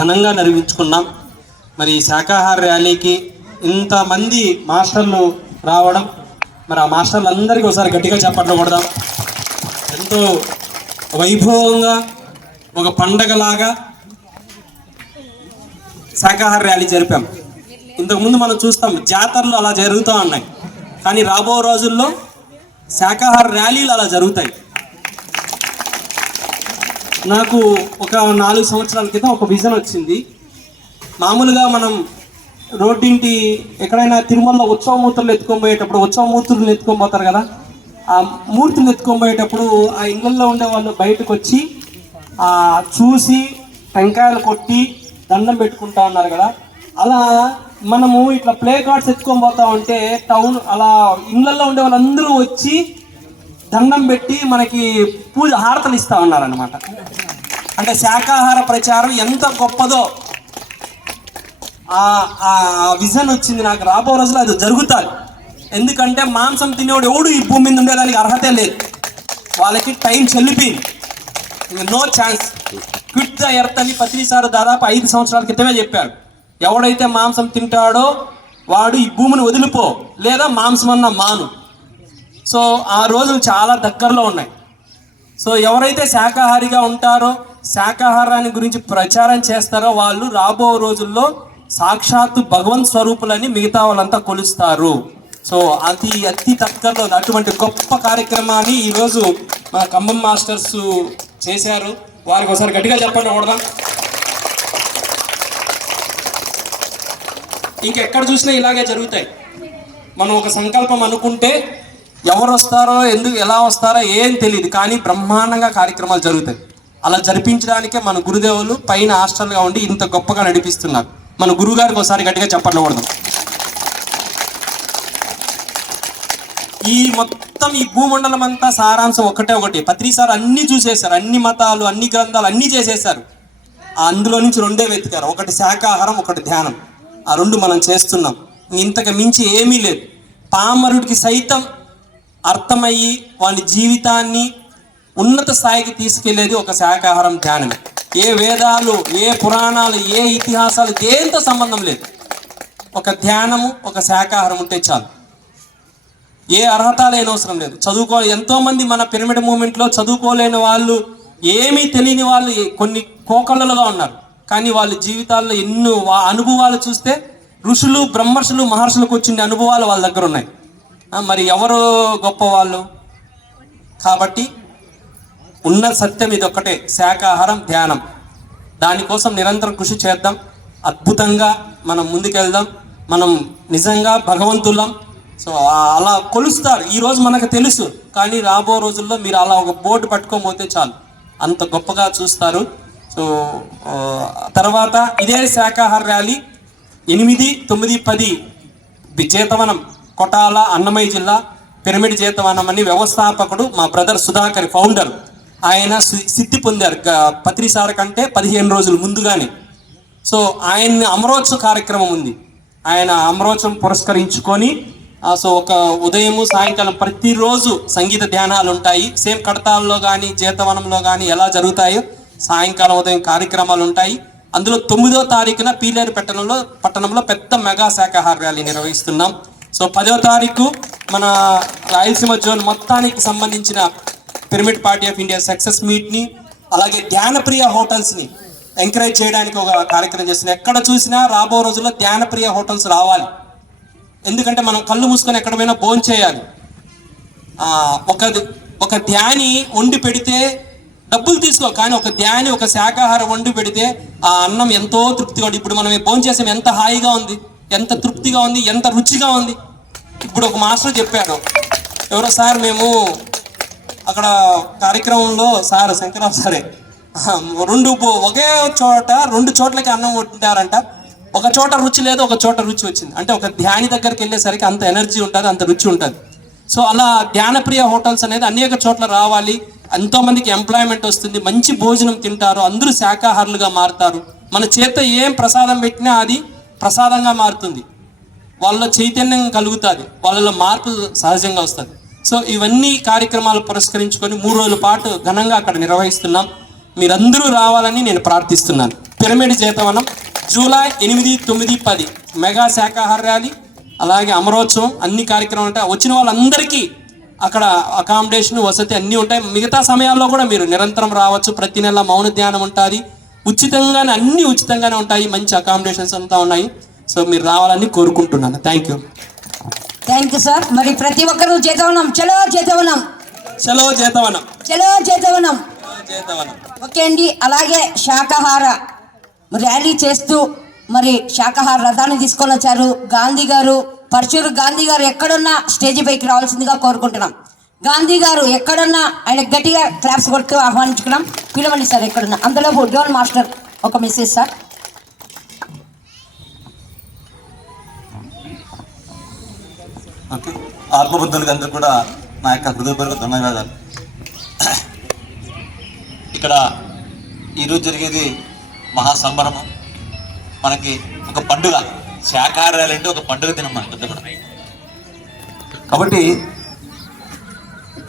ఘనంగా నిర్వహించుకున్నాం. మరి ఈ శాకాహార ర్యాలీకి ఇంతమంది మాస్టర్లు రావడం, మరి ఆ మాస్టర్లు అందరికీ ఒకసారి గట్టిగా చప్పట్లు కొడదాం. ఎంతో వైభవంగా ఒక పండగలాగా శాకాహార ర్యాలీ జరిపాం. ఇంతకుముందు మనం చూస్తాం జాతరలు అలా జరుగుతూ ఉన్నాయి, కానీ రాబో రోజుల్లో శాకాహార ర్యాలీలు అలా జరుగుతాయి. నాకు ఒక 4 సంవత్సరాల క్రితం ఒక విజన్ వచ్చింది. మామూలుగా మనం రోడ్డింటి ఎక్కడైనా తిరుమలలో ఉత్సవమూర్తులు ఎత్తుకొని పోతారు కదా, ఆ మూర్తిని ఎత్తుకొని పోయేటప్పుడు ఆ ఇళ్ళల్లో ఉండే వాళ్ళు బయటకు వచ్చి చూసి టెంకాయలు కొట్టి దండం పెట్టుకుంటా ఉన్నారు కదా. అలా మనము ఇట్లా ప్లే కార్డ్స్ ఎత్తుకొని పోతా ఉంటే టౌన్ అలా ఇళ్ళల్లో ఉండే వాళ్ళందరూ వచ్చి దండం పెట్టి మనకి పూజ హారతలు ఇస్తా ఉన్నారనమాట. అంటే శాకాహార ప్రచారం ఎంత గొప్పదో ఆ విజన్ వచ్చింది నాకు. రాబో రోజులు అది జరుగుతుంది. ఎందుకంటే మాంసం తినేవాడు ఎవడు ఈ భూమి మీద ఉండేదానికి అర్హతే లేదు. వాళ్ళకి టైం చెల్లిపోయింది, no chance. Quit the earth అని పత్రిసారు దాదాపు 5 సంవత్సరాల క్రితమే చెప్పారు. ఎవడైతే మాంసం తింటాడో వాడు ఈ భూమిని వదిలిపో, లేదా మాంసం అన్న మాను. సో ఆ రోజులు చాలా దగ్గరలో ఉన్నాయి. సో ఎవరైతే శాకాహారిగా ఉంటారో, శాకాహారాన్ని గురించి ప్రచారం చేస్తారో వాళ్ళు రాబో రోజుల్లో సాక్షాత్తు భగవంత్ స్వరూపులని మిగతా వాళ్ళంతా కొలుస్తారు. సో అతి దగ్గరలో అటువంటి గొప్ప కార్యక్రమాన్ని ఈరోజు మన ఖమ్మం మాస్టర్స్ చేశారు. వారికి ఒకసారి గట్టిగా చెప్పండి కూడదాం. ఇంకెక్కడ చూసినా ఇలాగే జరుగుతాయి. మనం ఒక సంకల్పం అనుకుంటే ఎవరు వస్తారో, ఎందుకు ఎలా వస్తారో ఏం తెలియదు, కానీ బ్రహ్మాండంగా కార్యక్రమాలు జరుగుతాయి. అలా జరిపించడానికే మన గురుదేవులు పైన హాస్టల్గా ఉండి ఇంత గొప్పగా నడిపిస్తున్నారు. మన గురువుగారికి ఒకసారి గట్టిగా చెప్పండి కూడదాం. ఈ మొత్తం ఈ భూమండలం అంతా సారాంశం ఒకటి. పత్రిసారు అన్నీ చూసేశారు, అన్ని మతాలు, అన్ని గ్రంథాలు అన్నీ చేసేశారు. అందులో నుంచి 2 వెతికారు. ఒకటి శాకాహారం, ఒకటి ధ్యానం. ఆ 2 మనం చేస్తున్నాం. ఇంతకు మించి ఏమీ లేదు. పామరుడికి సైతం అర్థమయ్యి వాని జీవితాన్ని ఉన్నత స్థాయికి తీసుకెళ్లేది ఒక శాకాహారం, ధ్యానమే. ఏ వేదాలు, ఏ పురాణాలు, ఏ ఇతిహాసాలు దేంతో సంబంధం లేదు. ఒక ధ్యానము, ఒక శాకాహారం ఉంటే చాలు. ఏ అర్హత లేని అవసరం లేదు. ఎంతోమంది మన పిరమిడ్ మూమెంట్లో చదువుకోలేని వాళ్ళు, ఏమీ తెలియని వాళ్ళు కొన్ని కోకళ్ళలుగా ఉన్నారు. కానీ వాళ్ళ జీవితాల్లో ఎన్నో అనుభవాలు చూస్తే ఋషులు, బ్రహ్మర్షులు, మహర్షులకు వచ్చిన అనుభవాలు వాళ్ళ దగ్గర ఉన్నాయి. మరి ఎవరు గొప్పవాళ్ళు? కాబట్టి ఉన్న సత్యం ఇది ఒక్కటే, శాకాహారం, ధ్యానం. దానికోసం నిరంతరం కృషి చేద్దాం. అద్భుతంగా మనం ముందుకెళ్దాం. మనం నిజంగా భగవంతులం. సో అలా కొలుస్తారు. ఈరోజు మనకు తెలుసు, కానీ రాబో రోజుల్లో మీరు అలా ఒక బోర్డు పట్టుకోకపోతే చాలు, అంత గొప్పగా చూస్తారు. సో తర్వాత ఇదే శాకాహార ర్యాలీ 8, 9, 10 చేతవనం, కొటాల, అన్నమయ్య జిల్లా పిరమిడ్ చేతవనం అని వ్యవస్థాపకుడు మా బ్రదర్ సుధాకర్, ఫౌండర్. ఆయన సిద్ధి పొందారు పత్రిసార కంటే 15 రోజులు ముందుగానే. సో ఆయన్ని అమరోత్సవ కార్యక్రమం ఉంది. ఆయన అమరోత్సవం పురస్కరించుకొని సో ఒక ఉదయము, సాయంకాలం ప్రతిరోజు సంగీత ధ్యానాలు ఉంటాయి. సేమ్ కడతాల్లో కానీ చేతవనంలో కానీ ఎలా జరుగుతాయో సాయంకాలం, ఉదయం కార్యక్రమాలు ఉంటాయి. అందులో 9వ తారీఖున పీలేరు పట్టణంలో పెద్ద మెగా శాకాహార ర్యాలీ నిర్వహిస్తున్నాం. సో 10వ తారీఖు మన రాయలసీమ జోన్ మొత్తానికి సంబంధించిన pyramid party of India success మీట్ని, అలాగే ధ్యానప్రియ హోటల్స్ని ఎంకరేజ్ చేయడానికి ఒక కార్యక్రమం చేస్తున్నాం. ఎక్కడ చూసినా రాబో రోజుల్లో ధ్యానప్రియ హోటల్స్ రావాలి. ఎందుకంటే మనం కళ్ళు మూసుకొని ఎక్కడ పోయినా భోజనం చేయాలి. ఒక ధ్యాని వండి పెడితే డబ్బులు తీసుకో, కానీ ఒక ధ్యాని ఒక శాకాహారం వండి పెడితే ఆ అన్నం ఎంతో తృప్తిగా ఉంది. ఇప్పుడు మనం భోజనం చేసాం, ఎంత హాయిగా ఉంది, ఎంత తృప్తిగా ఉంది, ఎంత రుచిగా ఉంది. ఇప్పుడు ఒక మాస్టర్ చెప్పాడు, ఎవరో సార్ మేము అక్కడ కార్యక్రమంలో సార్ శంకరరావు సారే ఒకే చోట 2 చోట్లకి అన్నం వండారంట. ఒక చోట రుచి లేదు, ఒక చోట రుచి వచ్చింది. అంటే ఒక ధ్యాని దగ్గరికి వెళ్ళేసరికి అంత ఎనర్జీ ఉంటుంది, అంత రుచి ఉంటుంది. సో అలా ధ్యానప్రియ హోటల్స్ అనేది అనేక చోట్ల రావాలి. ఎంతోమందికి ఎంప్లాయ్మెంట్ వస్తుంది, మంచి భోజనం తింటారు, అందరూ శాకాహారులుగా మారుతారు. మన చేత ఏం ప్రసాదం పెట్టినా అది ప్రసాదంగా మారుతుంది. వాళ్ళలో చైతన్యం కలుగుతుంది, వాళ్ళలో మార్పు సహజంగా వస్తుంది. సో ఇవన్నీ కార్యక్రమాలు పురస్కరించుకొని 3 రోజుల పాటు ఘనంగా అక్కడ నిర్వహిస్తున్నాం. మీరందరూ రావాలని నేను ప్రార్థిస్తున్నాను. పిరమిడ్ చేతవనం జూలై 8, 9, 10 మెగా శాకాహార ర్యాలీ, అలాగే అమరోత్సవం, అన్ని కార్యక్రమాలు ఉంటాయి. వచ్చిన వాళ్ళందరికీ అక్కడ అకామిడేషన్, వసతి అన్నీ ఉంటాయి. మిగతా సమయాల్లో కూడా మీరు నిరంతరం రావచ్చు. ప్రతి నెల మౌన ధ్యానం ఉంటుంది, ఉచితంగానే, అన్నీ ఉచితంగానే ఉంటాయి. మంచి అకామిడేషన్స్ అంతా ఉన్నాయి. సో మీరు రావాలని కోరుకుంటున్నాను. Thank you sir. మరి ప్రతి ఒక్కరూ చేతవనం, చలో చేతవనం, చలో చేతవనం, చలో చేతవనం. చేతవనం. ఓకే అండి. అలాగే శాకాహార ర్యాలీ చేస్తూ మరి శాకాహార రథాన్ని తీసుకొని వచ్చారు గాంధీ గారు. పరశురు గాంధీ గారు ఎక్కడున్నా స్టేజ్ పైకి రావాల్సిందిగా కోరుకుంటున్నాం. గాంధీ గారు ఎక్కడున్నా ఆయన గట్టిగా క్లాప్స్ కొడుతూ ఆహ్వానించుకున్నాం. పిలవండి సార్ ఎక్కడున్నా. అందులో డోన్ మాస్టర్ ఒక మెసేజ్ సార్. ఓకే, ఆత్మబుద్ధులకి అందరూ కూడా నా యొక్క హృదయపూర్వక ధన్యవాదాలు. ఇక్కడ ఈరోజు జరిగేది మహాసంబరము, మనకి ఒక పండుగ. శాకాహారాలు అంటే ఒక పండుగ దినం మనకి కూడా. కాబట్టి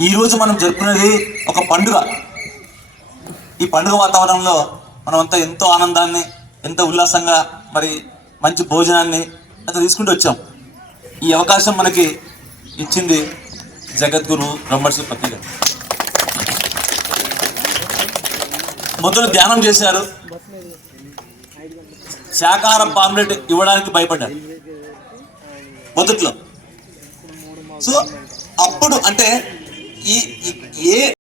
ఈరోజు మనం జరుపుకునేది ఒక పండుగ. ఈ పండుగ వాతావరణంలో మనమంతా ఎంతో ఆనందాన్ని, ఎంతో ఉల్లాసంగా, మరి మంచి భోజనాన్ని అంతా తీసుకుంటూ వచ్చాం. ఈ అవకాశం మనకి ఇచ్చింది జగద్గురు బ్రహ్మర్షి పత్రి గారు. మొదలు ధ్యానం చేశారు, శాకాహారం పాంప్లెట్ ఇవ్వడానికి భయపడ్డారు మొదట్లో. సో అప్పుడు అంటే ఈ ఏ